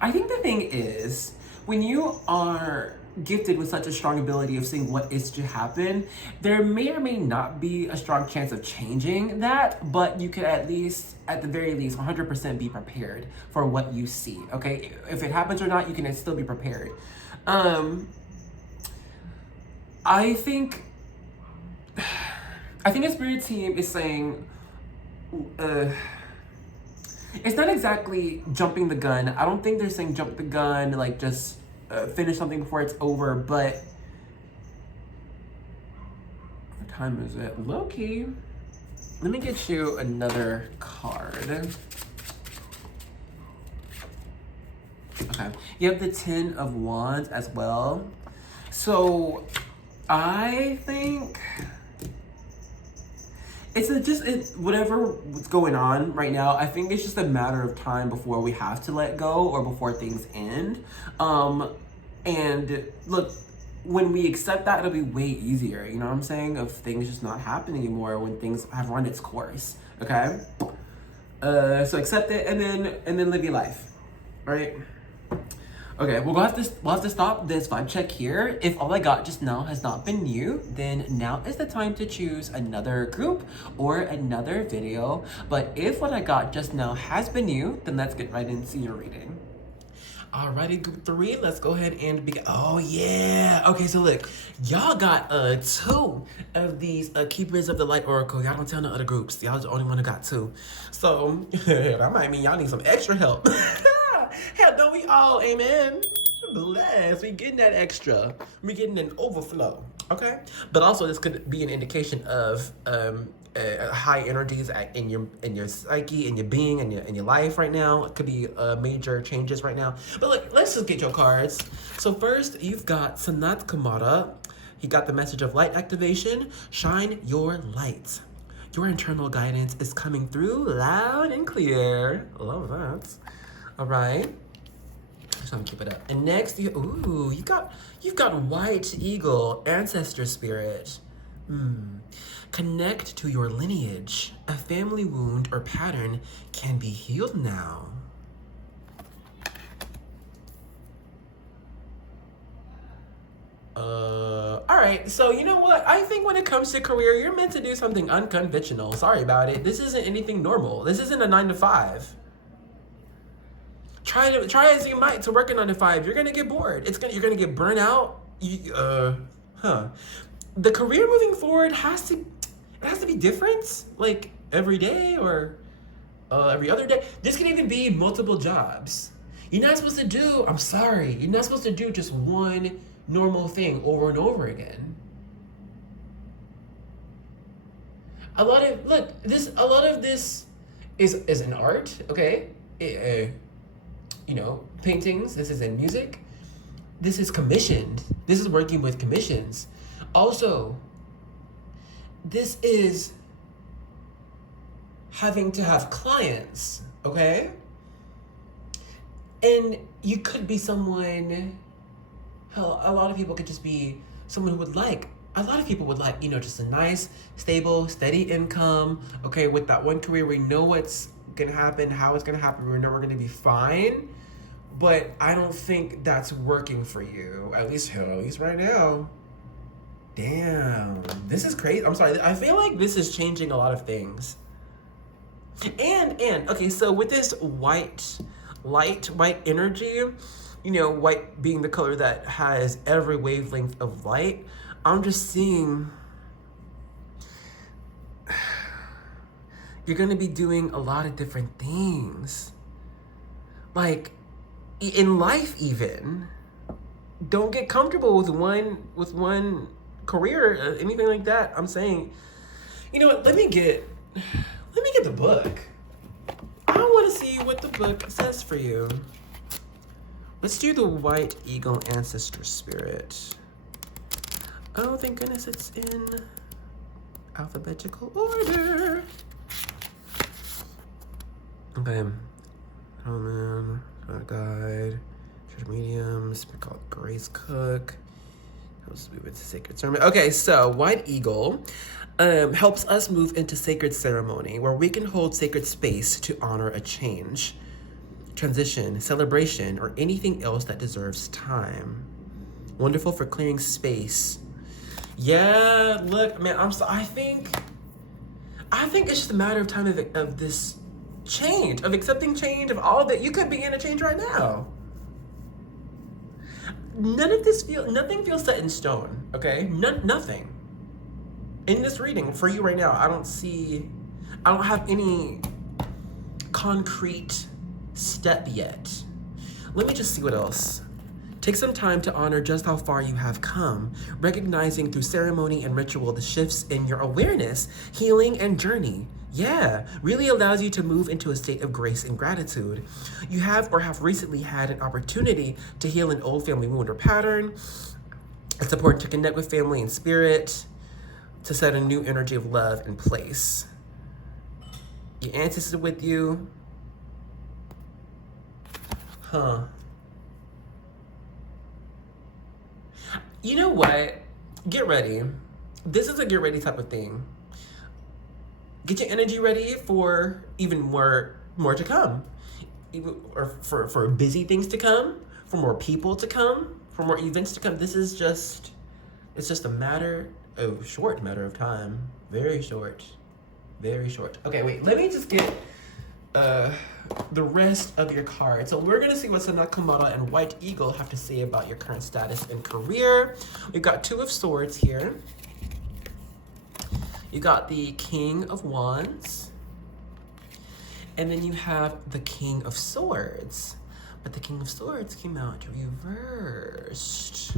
I think the thing is, when you are gifted with such a strong ability of seeing what is to happen, there may or may not be a strong chance of changing that, but you could at the very least, 100% be prepared for what you see, okay? If it happens or not, you can still be prepared. I think the spirit team is saying, it's not exactly jumping the gun. I don't think they're saying jump the gun, like just finish something before it's over, but what time is it? Low-key. Let me get you another card. Okay. You have the 10 of Wands as well. So I think it's whatever's going on right now. I think it's just a matter of time before we have to let go, or before things end. And look, when we accept that, it'll be way easier. You know what I'm saying? Of things just not happening anymore when things have run its course. Okay. So accept it, and then live your life. All right. Okay, we'll have to stop this vibe check here. If all I got just now has not been you, then now is the time to choose another group or another video. But if what I got just now has been you, then let's get right into your reading. Alrighty, group 3, let's go ahead and begin. Oh yeah. Okay, so look, y'all got 2 of these keepers of the light oracle. Y'all don't tell no other groups. Y'all the only one who got 2. So that might mean y'all need some extra help. Hell, don't we all? Amen. Bless. We getting that extra. We getting an overflow. Okay. But also, this could be an indication of high energies in your psyche, in your being, in your life right now. It could be major changes right now. But look, let's just get your cards. So first, you've got Sanat Kumara. He got the message of light activation. Shine your light. Your internal guidance is coming through loud and clear. Love that. All right. Just gonna keep it up. And next, you've got White Eagle, Ancestor Spirit. Connect to your lineage. A family wound or pattern can be healed now. All right. So you know what? I think when it comes to career, you're meant to do something unconventional. Sorry about it. This isn't anything normal. This isn't a 9-to-5. Try as you might to work a 9-to-5. You're gonna get bored. You're gonna get burnt out. The career moving forward has to be different, like every day or every other day. This can even be multiple jobs. You're not supposed to do. I'm sorry. You're not supposed to do just one normal thing over and over again. A lot of this is an art. Okay. Paintings, this is in music, this is commissioned, this is working with commissions. Also, this is having to have clients, okay? And you could be someone, hell, a lot of people could just be someone who would like, just a nice, stable, steady income, okay, with that one career. We know what's gonna happen, how it's gonna happen, we know we're gonna be fine. But I don't think that's working for you, at least right now. Damn, this is crazy. I'm sorry, I feel like this is changing a lot of things And okay, so with this white energy, you know, white being the color that has every wavelength of light, I'm just seeing you're gonna be doing a lot of different things. Like in life even. Don't get comfortable with one career, anything like that. I'm saying, you know what, let me get the book. I want to see what the book says for you. Let's do the White Eagle Ancestor Spirit. Oh, thank goodness it's in alphabetical order. Okay. Oh man, guide, church mediums, we call it Grace Cook. Let's move into sacred ceremony. Okay, so White Eagle helps us move into sacred ceremony where we can hold sacred space to honor a change, transition, celebration, or anything else that deserves time. Wonderful for clearing space. Yeah, look, man, I think it's just a matter of time of this change, of accepting change, of all that. You could be in a change right now. Nothing feels set in stone, okay? Nothing. In this reading for you right now, I don't have any concrete step yet. Let me just see what else. Take some time to honor just how far you have come, recognizing through ceremony and ritual the shifts in your awareness, healing, and journey. Yeah, really allows you to move into a state of grace and gratitude. You have or have recently had an opportunity to heal an old family wound or pattern. It's important to connect with family and spirit, to set a new energy of love in place. Your ancestors are with you. Huh. You know what? Get ready. This is a get ready type of thing. Get your energy ready for even more to come. Or for busy things to come, for more people to come, for more events to come. It's just a short matter of time. Very short. Very short. Okay, wait, let me just get the rest of your cards. So we're gonna see what Sanakumara and White Eagle have to say about your current status and career. We've got Two of Swords here. You got the King of Wands. And then you have the King of Swords. But the King of Swords came out reversed.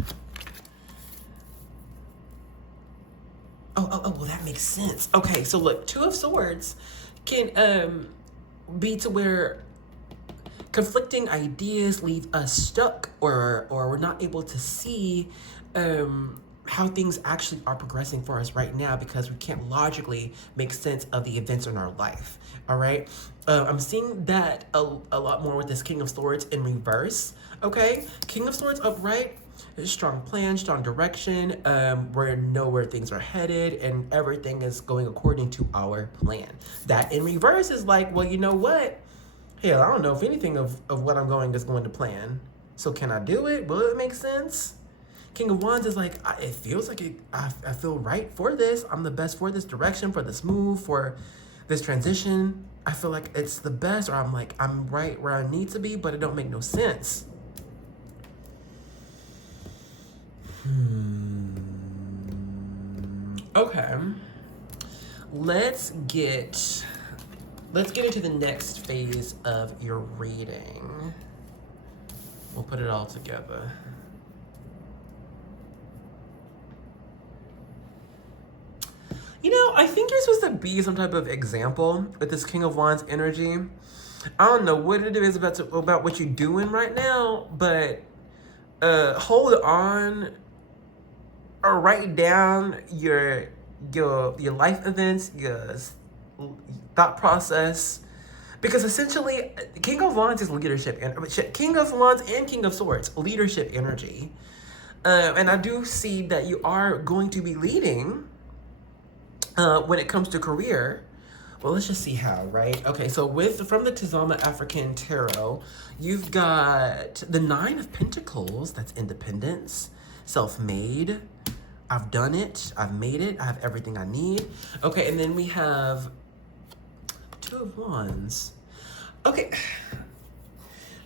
Oh, well, that makes sense. Okay, so look, Two of Swords can be to where conflicting ideas leave us stuck, or we're not able to see how things actually are progressing for us right now because we can't logically make sense of the events in our life. All right, I'm seeing that a lot more with this King of Swords in reverse. Okay, King of Swords upright. Strong plan, strong direction. We know where things are headed and everything is going according to our plan. That in reverse is like, well, you know what? Hell, I don't know if anything of what I'm going is going to plan. So can I do it? Will it make sense? King of Wands is like, it feels like I feel right for this. I'm the best for this direction, for this move, for this transition. I feel like it's the best, or I'm like, I'm right where I need to be, but it don't make no sense. Okay. Let's get into the next phase of your reading. We'll put it all together. You know, I think you're supposed to be some type of example with this King of Wands energy. I don't know what it is about what you're doing right now, but hold on or write down your life events, your thought process, because essentially King of Wands is leadership, and King of Wands and King of Swords, leadership energy, and I do see that you are going to be leading when it comes to career. Well, let's just see how, right? Okay, so from the Tizama African Tarot, you've got the Nine of Pentacles. That's independence, self-made. I've done it. I've made it. I have everything I need. Okay, and then we have Two of Wands. Okay.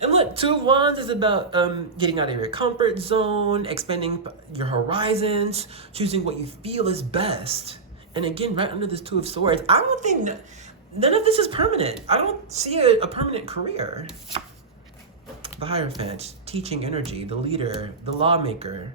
And look, Two of Wands is about getting out of your comfort zone, expanding your horizons, choosing what you feel is best. And again, right under this Two of Swords, I don't think none of this is permanent. I don't see a permanent career. The Hierophant, teaching energy, the leader, the lawmaker.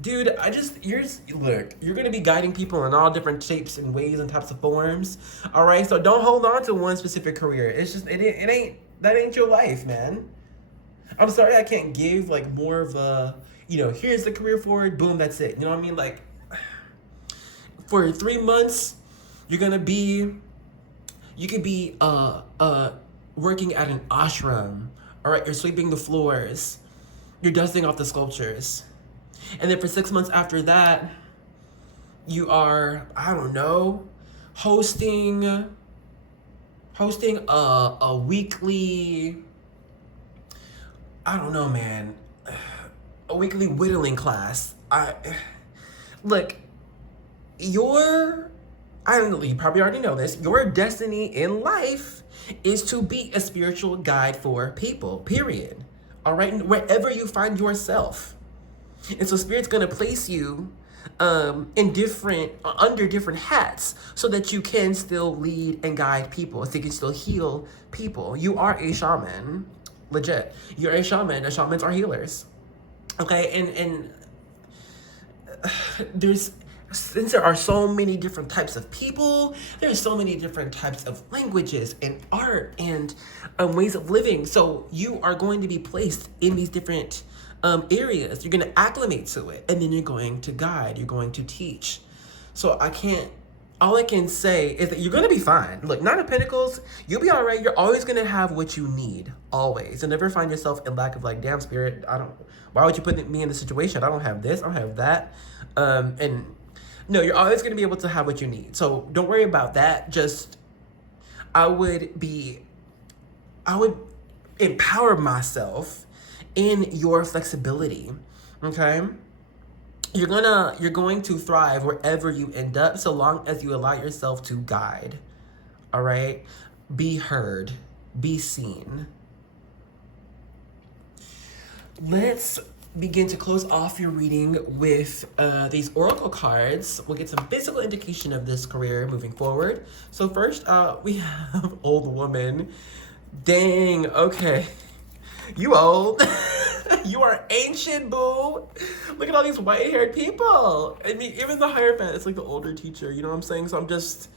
Dude, you're gonna be guiding people in all different shapes and ways and types of forms. All right, so don't hold on to one specific career. It's just, that ain't your life, man. I'm sorry I can't give like more of a, here's the career forward, boom, that's it. You know what I mean? Like, for 3 months, you could be working at an ashram. All right, you're sweeping the floors, you're dusting off the sculptures. And then for 6 months after that, you are, I don't know, hosting a weekly, I don't know, man, a weekly whittling class. Look, I don't know, you probably already know this, your destiny in life is to be a spiritual guide for people, period. All right, wherever you find yourself. And so Spirit's gonna place you under different hats so that you can still lead and guide people, so you can still heal people. You are a shaman, legit. You're a shaman, and shamans are healers. Okay, and since there are so many different types of people, there's so many different types of languages and art and ways of living. So you are going to be placed in these different areas. You're going to acclimate to it, and then you're going to guide, you're going to teach. So all I can say is that you're going to be fine. Look, Nine of Pentacles, you'll be all right. You're always going to have what you need, always. You'll never find yourself in lack of like, damn, Spirit, why would you put me in this situation? I don't have this, I don't have that. And no, you're always going to be able to have what you need. So don't worry about that. Just, I would empower myself in your flexibility, okay? You're going to thrive wherever you end up, so long as you allow yourself to guide, all right? Be heard, be seen. Let's begin to close off your reading with these oracle cards. We'll get some physical indication of this career moving forward. So first, we have Old Woman. Dang, okay. You old. You are ancient, boo. Look at all these white-haired people. I mean, even the Hierophant, it's like the older teacher, you know what I'm saying? So I'm just,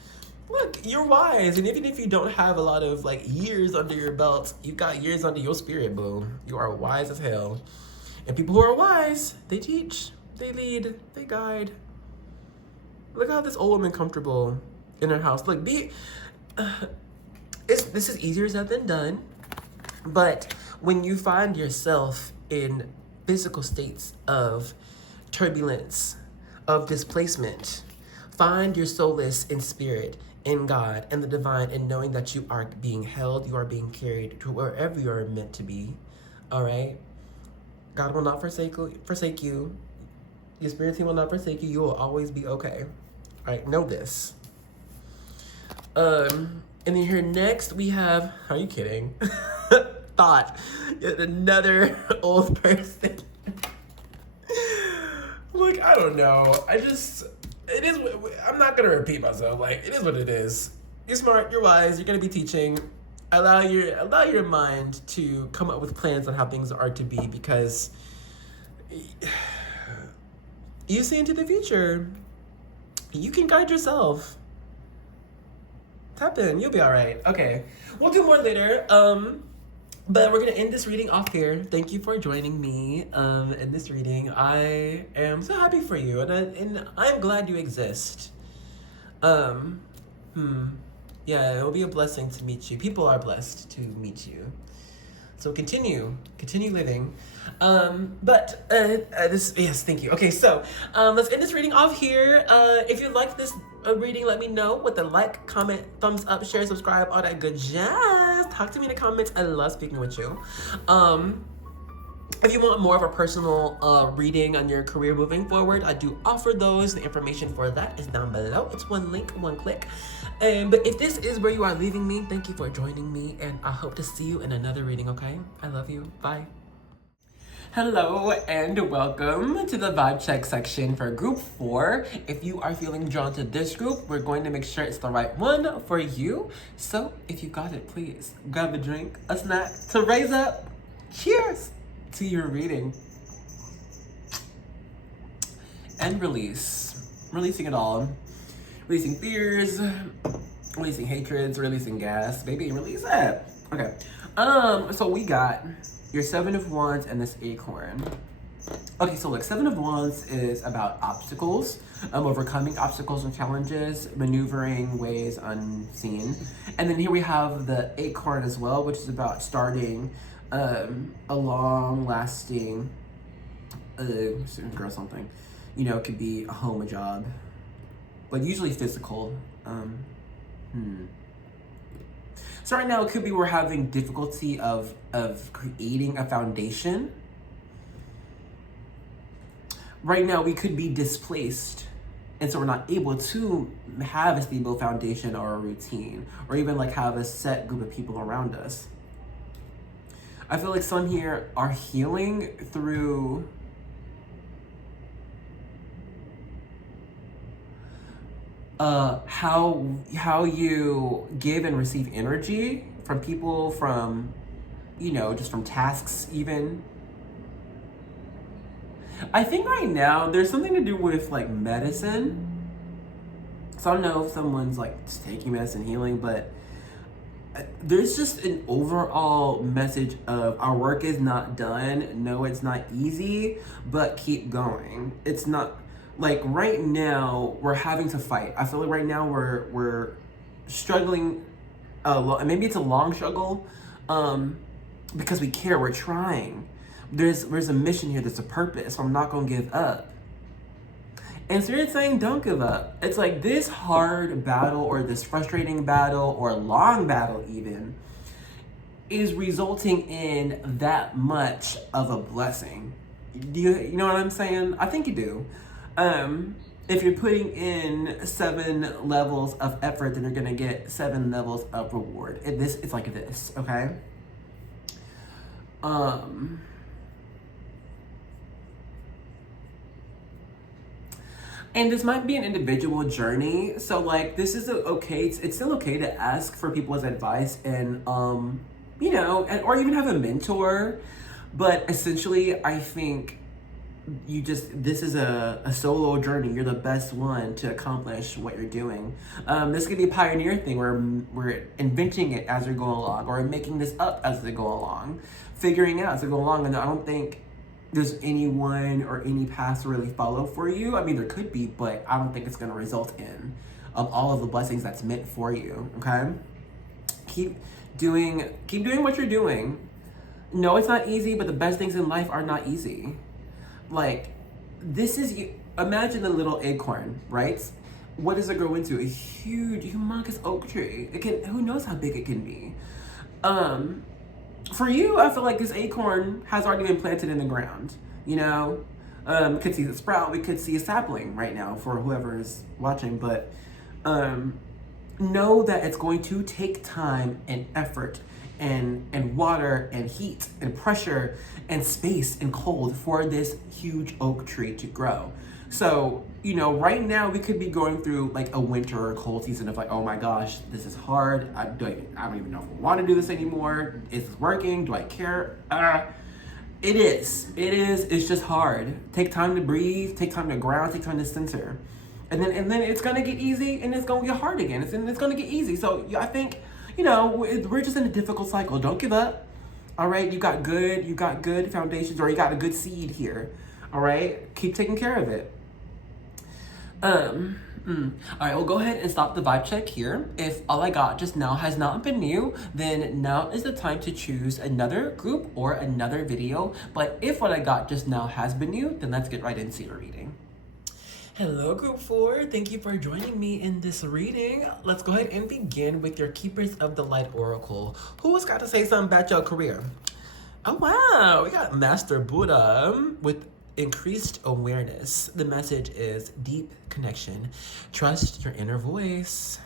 look, you're wise. And even if you don't have a lot of like years under your belt, you got years under your spirit, boo. You are wise as hell. And people who are wise, they teach, they lead, they guide. Look how this old woman comfortable in her house. Look, this is easier said than done. But when you find yourself in physical states of turbulence, of displacement, find your solace in spirit, in God, and the divine, and knowing that you are being held, you are being carried to wherever you are meant to be, all right? God will not forsake you. Your spirit team will not forsake you. You will always be okay. All right, know this. And then here next we have, are you kidding? Thought, another old person. Look, I don't know. I'm not gonna repeat myself. Like, it is what it is. You're smart, you're wise, you're gonna be teaching. Allow your mind to come up with plans on how things are to be, because you see into the future. You can guide yourself. Tap in, you'll be all right. Okay, we'll do more later. But we're gonna end this reading off here. Thank you for joining me in this reading. I am so happy for you, and I'm glad you exist. Yeah, it will be a blessing to meet you. People are blessed to meet you. So continue living. Yes, thank you. Okay, so let's end this reading off here. If you like this reading, let me know with a like, comment, thumbs up, share, subscribe, all that good jazz. Talk to me in the comments. I love speaking with you. If you want more of a personal reading on your career moving forward, I do offer those. The information for that is down below. It's one link, one click. But if this is where you are leaving me, thank you for joining me, and I hope to see you in another reading, okay? I love you. Bye. Hello and welcome to the vibe check section for group 4. If you are feeling drawn to this group, we're going to make sure it's the right one for you. So if you got it, please grab a drink, a snack to raise up. Cheers to your reading. And releasing it all. Releasing fears, releasing hatreds, releasing gas. Baby, release that. Okay. So we got your 7 of Wands and this acorn. Okay, so look, 7 of Wands is about obstacles, overcoming obstacles and challenges, maneuvering ways unseen. And then here we have the acorn as well, which is about starting a long-lasting, girl something. You know, it could be a home, a job, but usually physical. So right now it could be we're having difficulty of creating a foundation. Right now we could be displaced, and so we're not able to have a stable foundation or a routine, or even like have a set group of people around us. I feel like some here are healing through how you give and receive energy from people, from, you know, just from tasks even. I think right now there's something to do with like medicine. So I don't know if someone's like taking medicine, healing, but there's just an overall message of our work is not done. No, it's not easy, but keep going. It's not like right now we're having to fight. I feel like right now we're struggling maybe it's a long struggle because we care, we're trying. There's a mission here, there's a purpose, so I'm not gonna give up. And Spirit's saying don't give up. It's like this hard battle or this frustrating battle or long battle even is resulting in that much of a blessing. Do you know what I'm saying? I think you do. If you're putting in 7 levels of effort, then you're gonna get 7 levels of reward. It's like this, okay? And this might be an individual journey. So like, this is okay. It's still okay to ask for people's advice and, you know, or even have a mentor. But essentially, I think this is a solo journey. You're the best one to accomplish what you're doing. This could be a pioneer thing where we're inventing it as we go along, or making this up as they go along, figuring it out as they go along. And I don't think there's anyone or any path to really follow for you. I mean, there could be, but I don't think it's gonna result in all of the blessings that's meant for you, okay? Keep doing what you're doing. No, it's not easy, but the best things in life are not easy. Like, imagine a little acorn, right? What does it grow into? A huge, humongous oak tree. Who knows how big it can be? For you, I feel like this acorn has already been planted in the ground, you know? We could see the sprout, we could see a sapling right now for whoever is watching, but know that it's going to take time and effort and water and heat and pressure and space and cold for this huge oak tree to grow. So, you know, right now we could be going through like a winter or cold season of like, oh my gosh, this is hard. I don't even know if I want to do this anymore. Is this working? Do I care? It is. It's just hard. Take time to breathe. Take time to ground. Take time to center. And then it's gonna get easy and it's gonna get hard again. It's gonna get easy. So I think, you know, we're just in a difficult cycle. Don't give up. All right, you got good foundations, or you got a good seed here. All right, keep taking care of it. All right, we'll go ahead and stop the vibe check here. If all I got just now has not been new, then now is the time to choose another group or another video. But if what I got just now has been new, then let's get right into your reading. Hello, group 4. Thank you for joining me in this reading. Let's go ahead and begin with your Keepers of the Light Oracle. Who has got to say something about your career? Oh wow, we got Master Buddha with increased awareness. The message is deep connection. Trust your inner voice.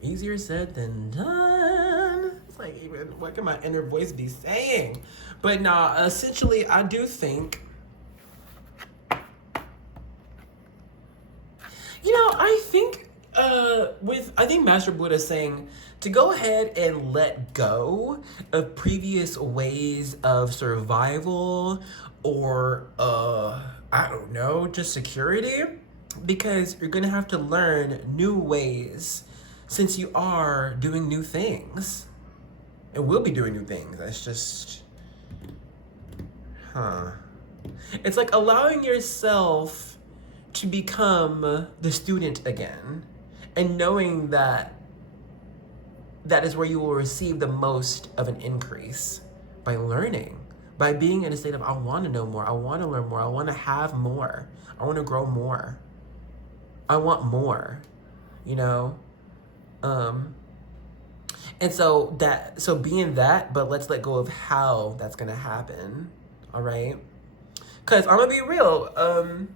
Easier said than done. It's like, even what can my inner voice be saying? But nah, essentially, I do think, I think Master Buddha is saying to go ahead and let go of previous ways of survival or I don't know, just security, because you're gonna have to learn new ways since you are doing new things and will be doing new things. That's just, it's like allowing yourself to become the student again and knowing that that is where you will receive the most of an increase by learning, by being in a state of, I want to know more, I want to learn more, I want to have more, I want to grow more, I want more, you know? And so being that, but let's let go of how that's gonna happen, all right? Because I'm gonna be real,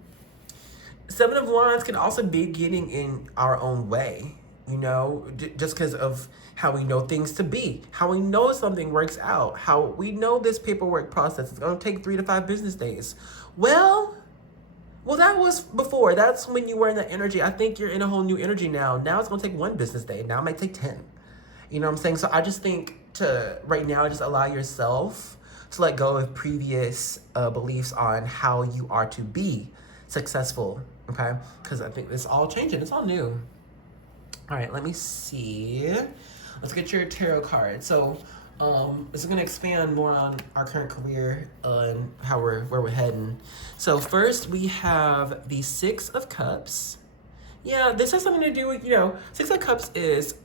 Seven of Wands can also be getting in our own way, you know, just because of how we know things to be, how we know something works out, how we know this paperwork process is going to take 3 to 5 business days. Well, that was before. That's when you were in that energy. I think you're in a whole new energy now. Now it's going to take 1 business day. Now it might take 10. You know what I'm saying? So I just think right now, just allow yourself to let go of previous beliefs on how you are to be successful. Okay, because I think it's all changing. It's all new. All right, let me see. Let's get your tarot card. So, this is gonna expand more on our current career and where we're heading. So first we have the 6 of Cups. Yeah, this has something to do with, 6 of Cups is,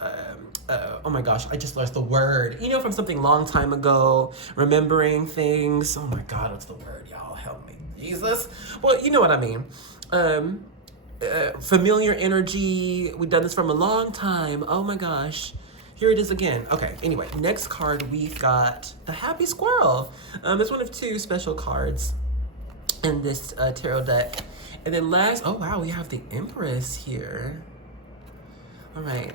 oh my gosh, I just lost the word. From something long time ago, remembering things. Oh my God, what's the word? Y'all help me, Jesus. Well, you know what I mean. Familiar energy. We've done this from a long time. Oh my gosh. Here it is again. Okay, anyway, next card we've got the Happy Squirrel. It's one of 2 special cards in this tarot deck. And then last, oh wow, we have the Empress here. All right.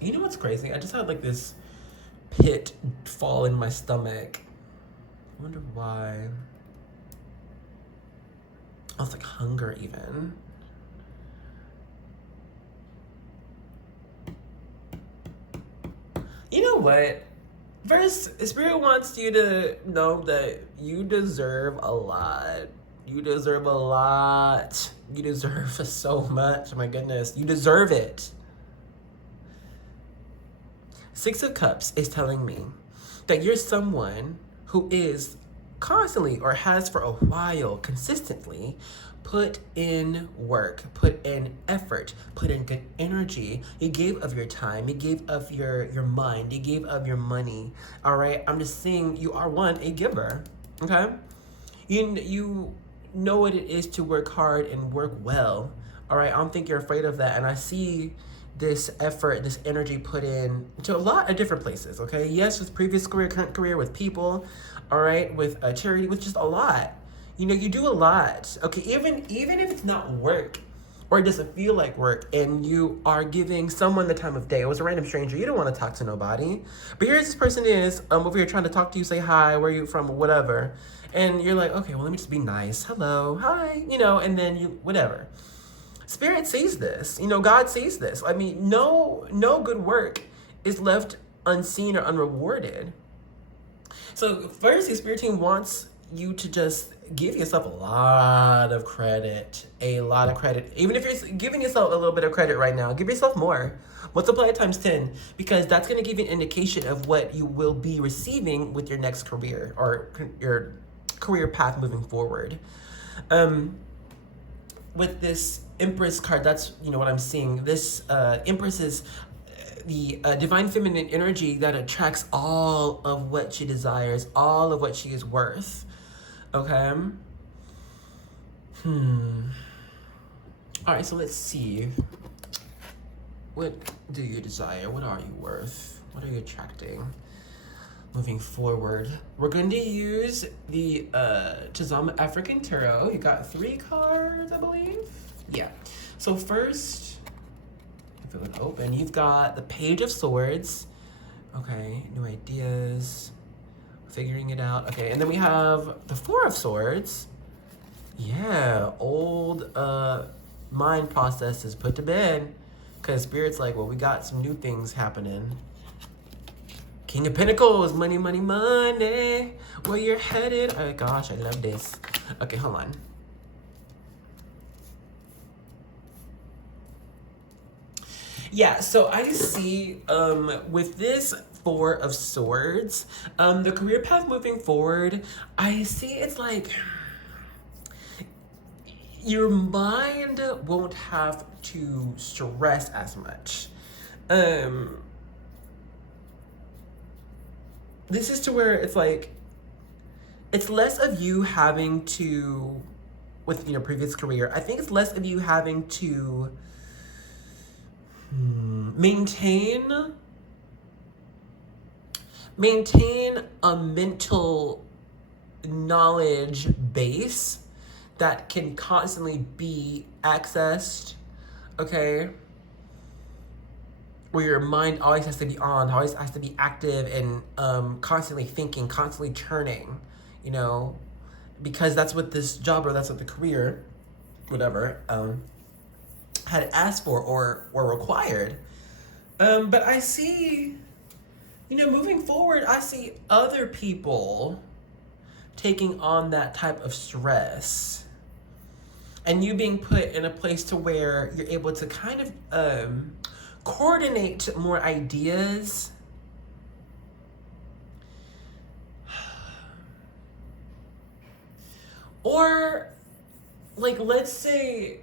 You know what's crazy? I just had like this pit fall in my stomach. I wonder why. Oh, it's like hunger even. You know what? First, Spirit wants you to know that you deserve a lot. You deserve a lot. You deserve so much. My goodness. You deserve it. 6 of Cups is telling me that you're someone who is constantly, or has for a while, consistently put in work, put in effort, put in good energy. You gave of your time, you gave of your mind, you gave of your money. All right, I'm just saying you are a giver. Okay, you know what it is to work hard and work well. All right, I don't think you're afraid of that, and I see this effort, this energy put in to a lot of different places, okay? Yes, with previous career, current career, with people, all right, with charity, with just a lot. You do a lot, okay? Even if it's not work, or it doesn't feel like work, and you are giving someone the time of day. It was a random stranger. You don't want to talk to nobody. But here's this person is, over here trying to talk to you, say hi, where are you from, whatever. And you're like, okay, well, let me just be nice. Hello, hi, and then whatever. Spirit sees this. God sees this. I mean, no good work is left unseen or unrewarded. So first, the Spirit team wants you to just give yourself a lot of credit. Even if you're giving yourself a little bit of credit right now, give yourself more. Multiply it times 10, because that's going to give you an indication of what you will be receiving with your next career, or your career path moving forward. With this Empress card, that's what I'm seeing. This Empress is the divine feminine energy that attracts all of what she desires, all of what she is worth. Okay. All All right, so let's see. What do you desire? What are you worth? What are you attracting? Moving forward, we're going to use the Tazama African Tarot. You got 3 cards, I believe. Yeah. So first, if it would open, you've got the Page of Swords. Okay, new ideas, figuring it out. Okay, and then we have the 4 of Swords. Yeah, old mind processes put to bed. Because Spirit's like, well, we got some new things happening. King of Pentacles, money, money, money. Where you're headed. Oh gosh, I love this. Okay, hold on. Yeah, so I see with this 4 of Swords, the career path moving forward, I see it's like your mind won't have to stress as much. This is to where it's like, it's less of you having to, with, you know, previous career, I think it's less of you having to maintain a mental knowledge base that can constantly be accessed, okay? Where your mind always has to be on, always has to be active and constantly thinking, constantly churning, you know? Because that's what this job, or that's what the career, whatever, had asked for or required. But I see, you know, moving forward, I see other people taking on that type of stress. And you being put in a place to where you're able to kind of coordinate more ideas. Or, like, let's say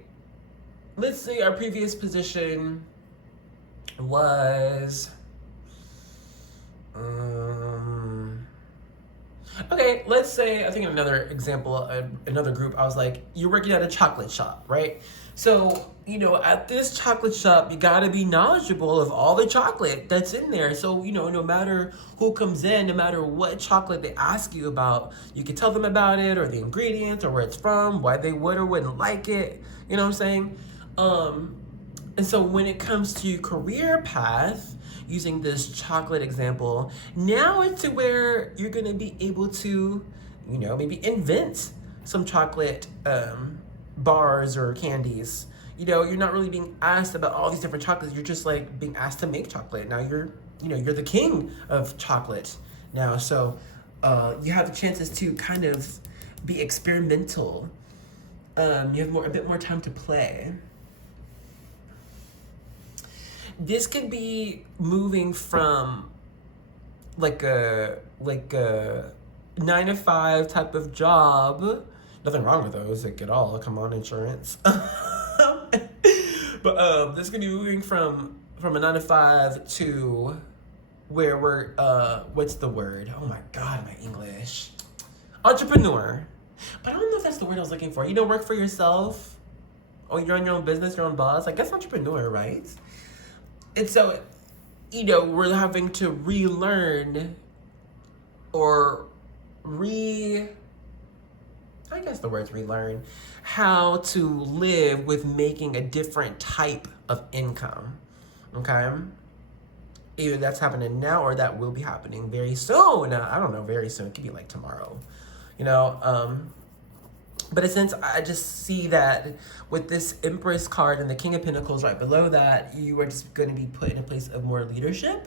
our previous position was, okay, let's say, I think another example, another group, I was like, you're working at a chocolate shop, right? So, you know, at this chocolate shop, you gotta be knowledgeable of all the chocolate that's in there. So, you know, no matter who comes in, no matter what chocolate they ask you about, you can tell them about it, or the ingredients, or where it's from, why they would or wouldn't like it. You know what I'm saying? And so when it comes to career path, using this chocolate example, now it's to where you're gonna be able to, you know, maybe invent some chocolate bars or candies. You know, you're not really being asked about all these different chocolates. You're just like being asked to make chocolate. Now you're the king of chocolate now. So you have the chances to kind of be experimental. You have a bit more time to play. This could be moving from like a 9-to-5 type of job. Nothing wrong with those, like, at all. Come on, insurance. But this could be moving from a 9-to-5 to where we're what's the word? Oh my god, my English. Entrepreneur. But I don't know if that's the word I was looking for. You know, work for yourself. Or you're on your own business, your own boss. I guess entrepreneur, right? And so, you know, we're having to relearn or I guess the word's relearn, how to live with making a different type of income, okay? Either that's happening now or that will be happening very soon. I don't know, very soon. It could be like tomorrow, you know? But since I just see that with this Empress card and the King of Pentacles right below that, you are just going to be put in a place of more leadership,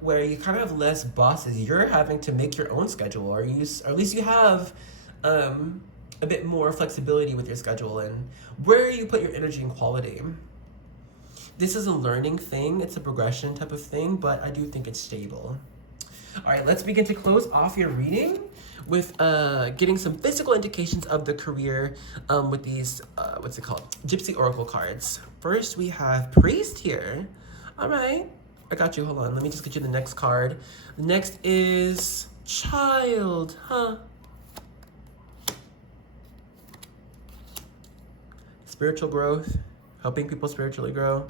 where you kind of have less bosses. You're having to make your own schedule, or at least you have a bit more flexibility with your schedule and where you put your energy and quality. This is a learning thing. It's a progression type of thing, but I do think it's stable. All right, let's begin to close off your reading with getting some physical indications of the career with these, what's it called? Gypsy Oracle cards. First, we have Priest here. All right, I got you. Hold on, let me just get you the next card. The next is Child, spiritual growth, helping people spiritually grow,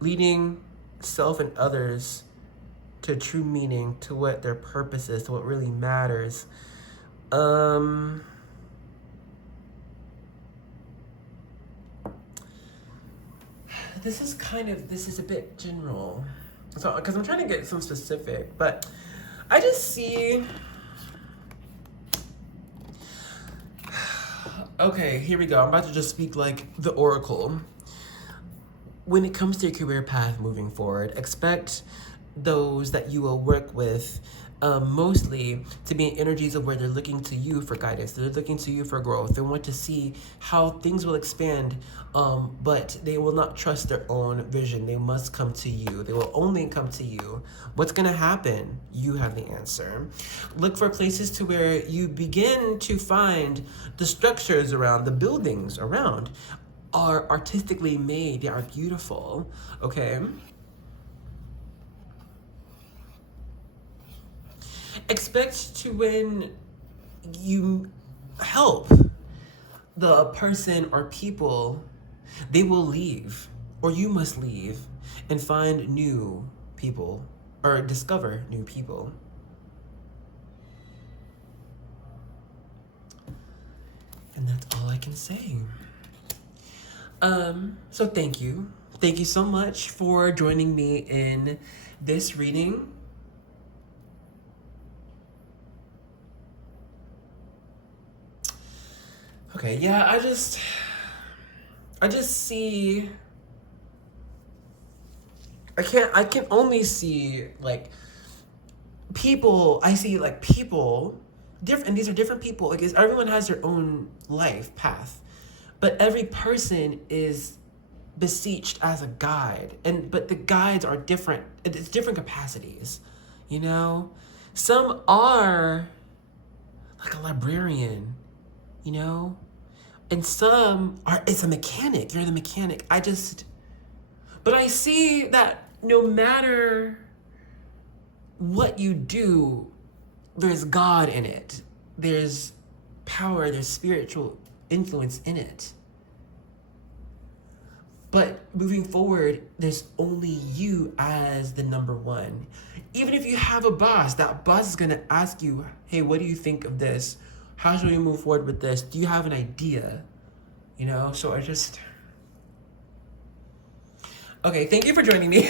leading self and others to true meaning, to what their purpose is, to what really matters. This is a bit general. So, because I'm trying to get some specific, but I just see. Okay, here we go. I'm about to just speak like the oracle. When it comes to your career path moving forward, expect those that you will work with mostly to be in energies of where they're looking to you for guidance. They're looking to you for growth. They want to see how things will expand, but they will not trust their own vision. They must come to you. They will only come to you. What's going to happen? You have the answer. Look for places to where you begin to find the structures around, the buildings around are artistically made. They are beautiful, okay? Expect to when you help the person or people, they will leave, or you must leave and find new people or discover new people. And that's all I can say. So thank you. Thank you so much for joining me in this reading. Okay, yeah, I just see, I can only see like people, I see like people, different, and these are different people, like everyone has their own life path, but every person is beseeched as a guide, but the guides are different, it's different capacities, you know? Some are like a librarian, you know? And some are, it's a mechanic, you're the mechanic. But I see that no matter what you do, there's God in it. There's power, there's spiritual influence in it. But moving forward, there's only you as the number one. Even if you have a boss, that boss is gonna ask you, hey, what do you think of this? How should we move forward with this? Do you have an idea? You know, so okay, thank you for joining me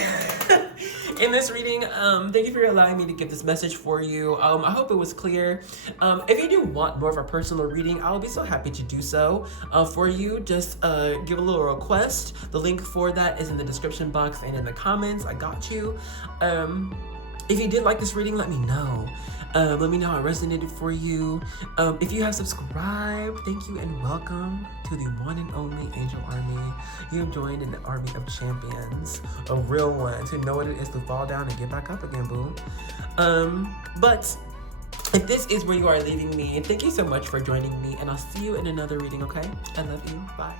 in this reading. Thank you for allowing me to give this message for you. I hope it was clear. If you do want more of a personal reading, I'll be so happy to do so for you. Just give a little request. The link for that is in the description box and in the comments. I got you. If you did like this reading, let me know. Let me know how it resonated for you. If you have subscribed, thank you and welcome to the one and only Angel Army. You have joined in the army of champions, of real ones who know what it is to fall down and get back up again, boo. But if this is where you are leaving me, thank you so much for joining me, and I'll see you in another reading, okay? I love you. Bye.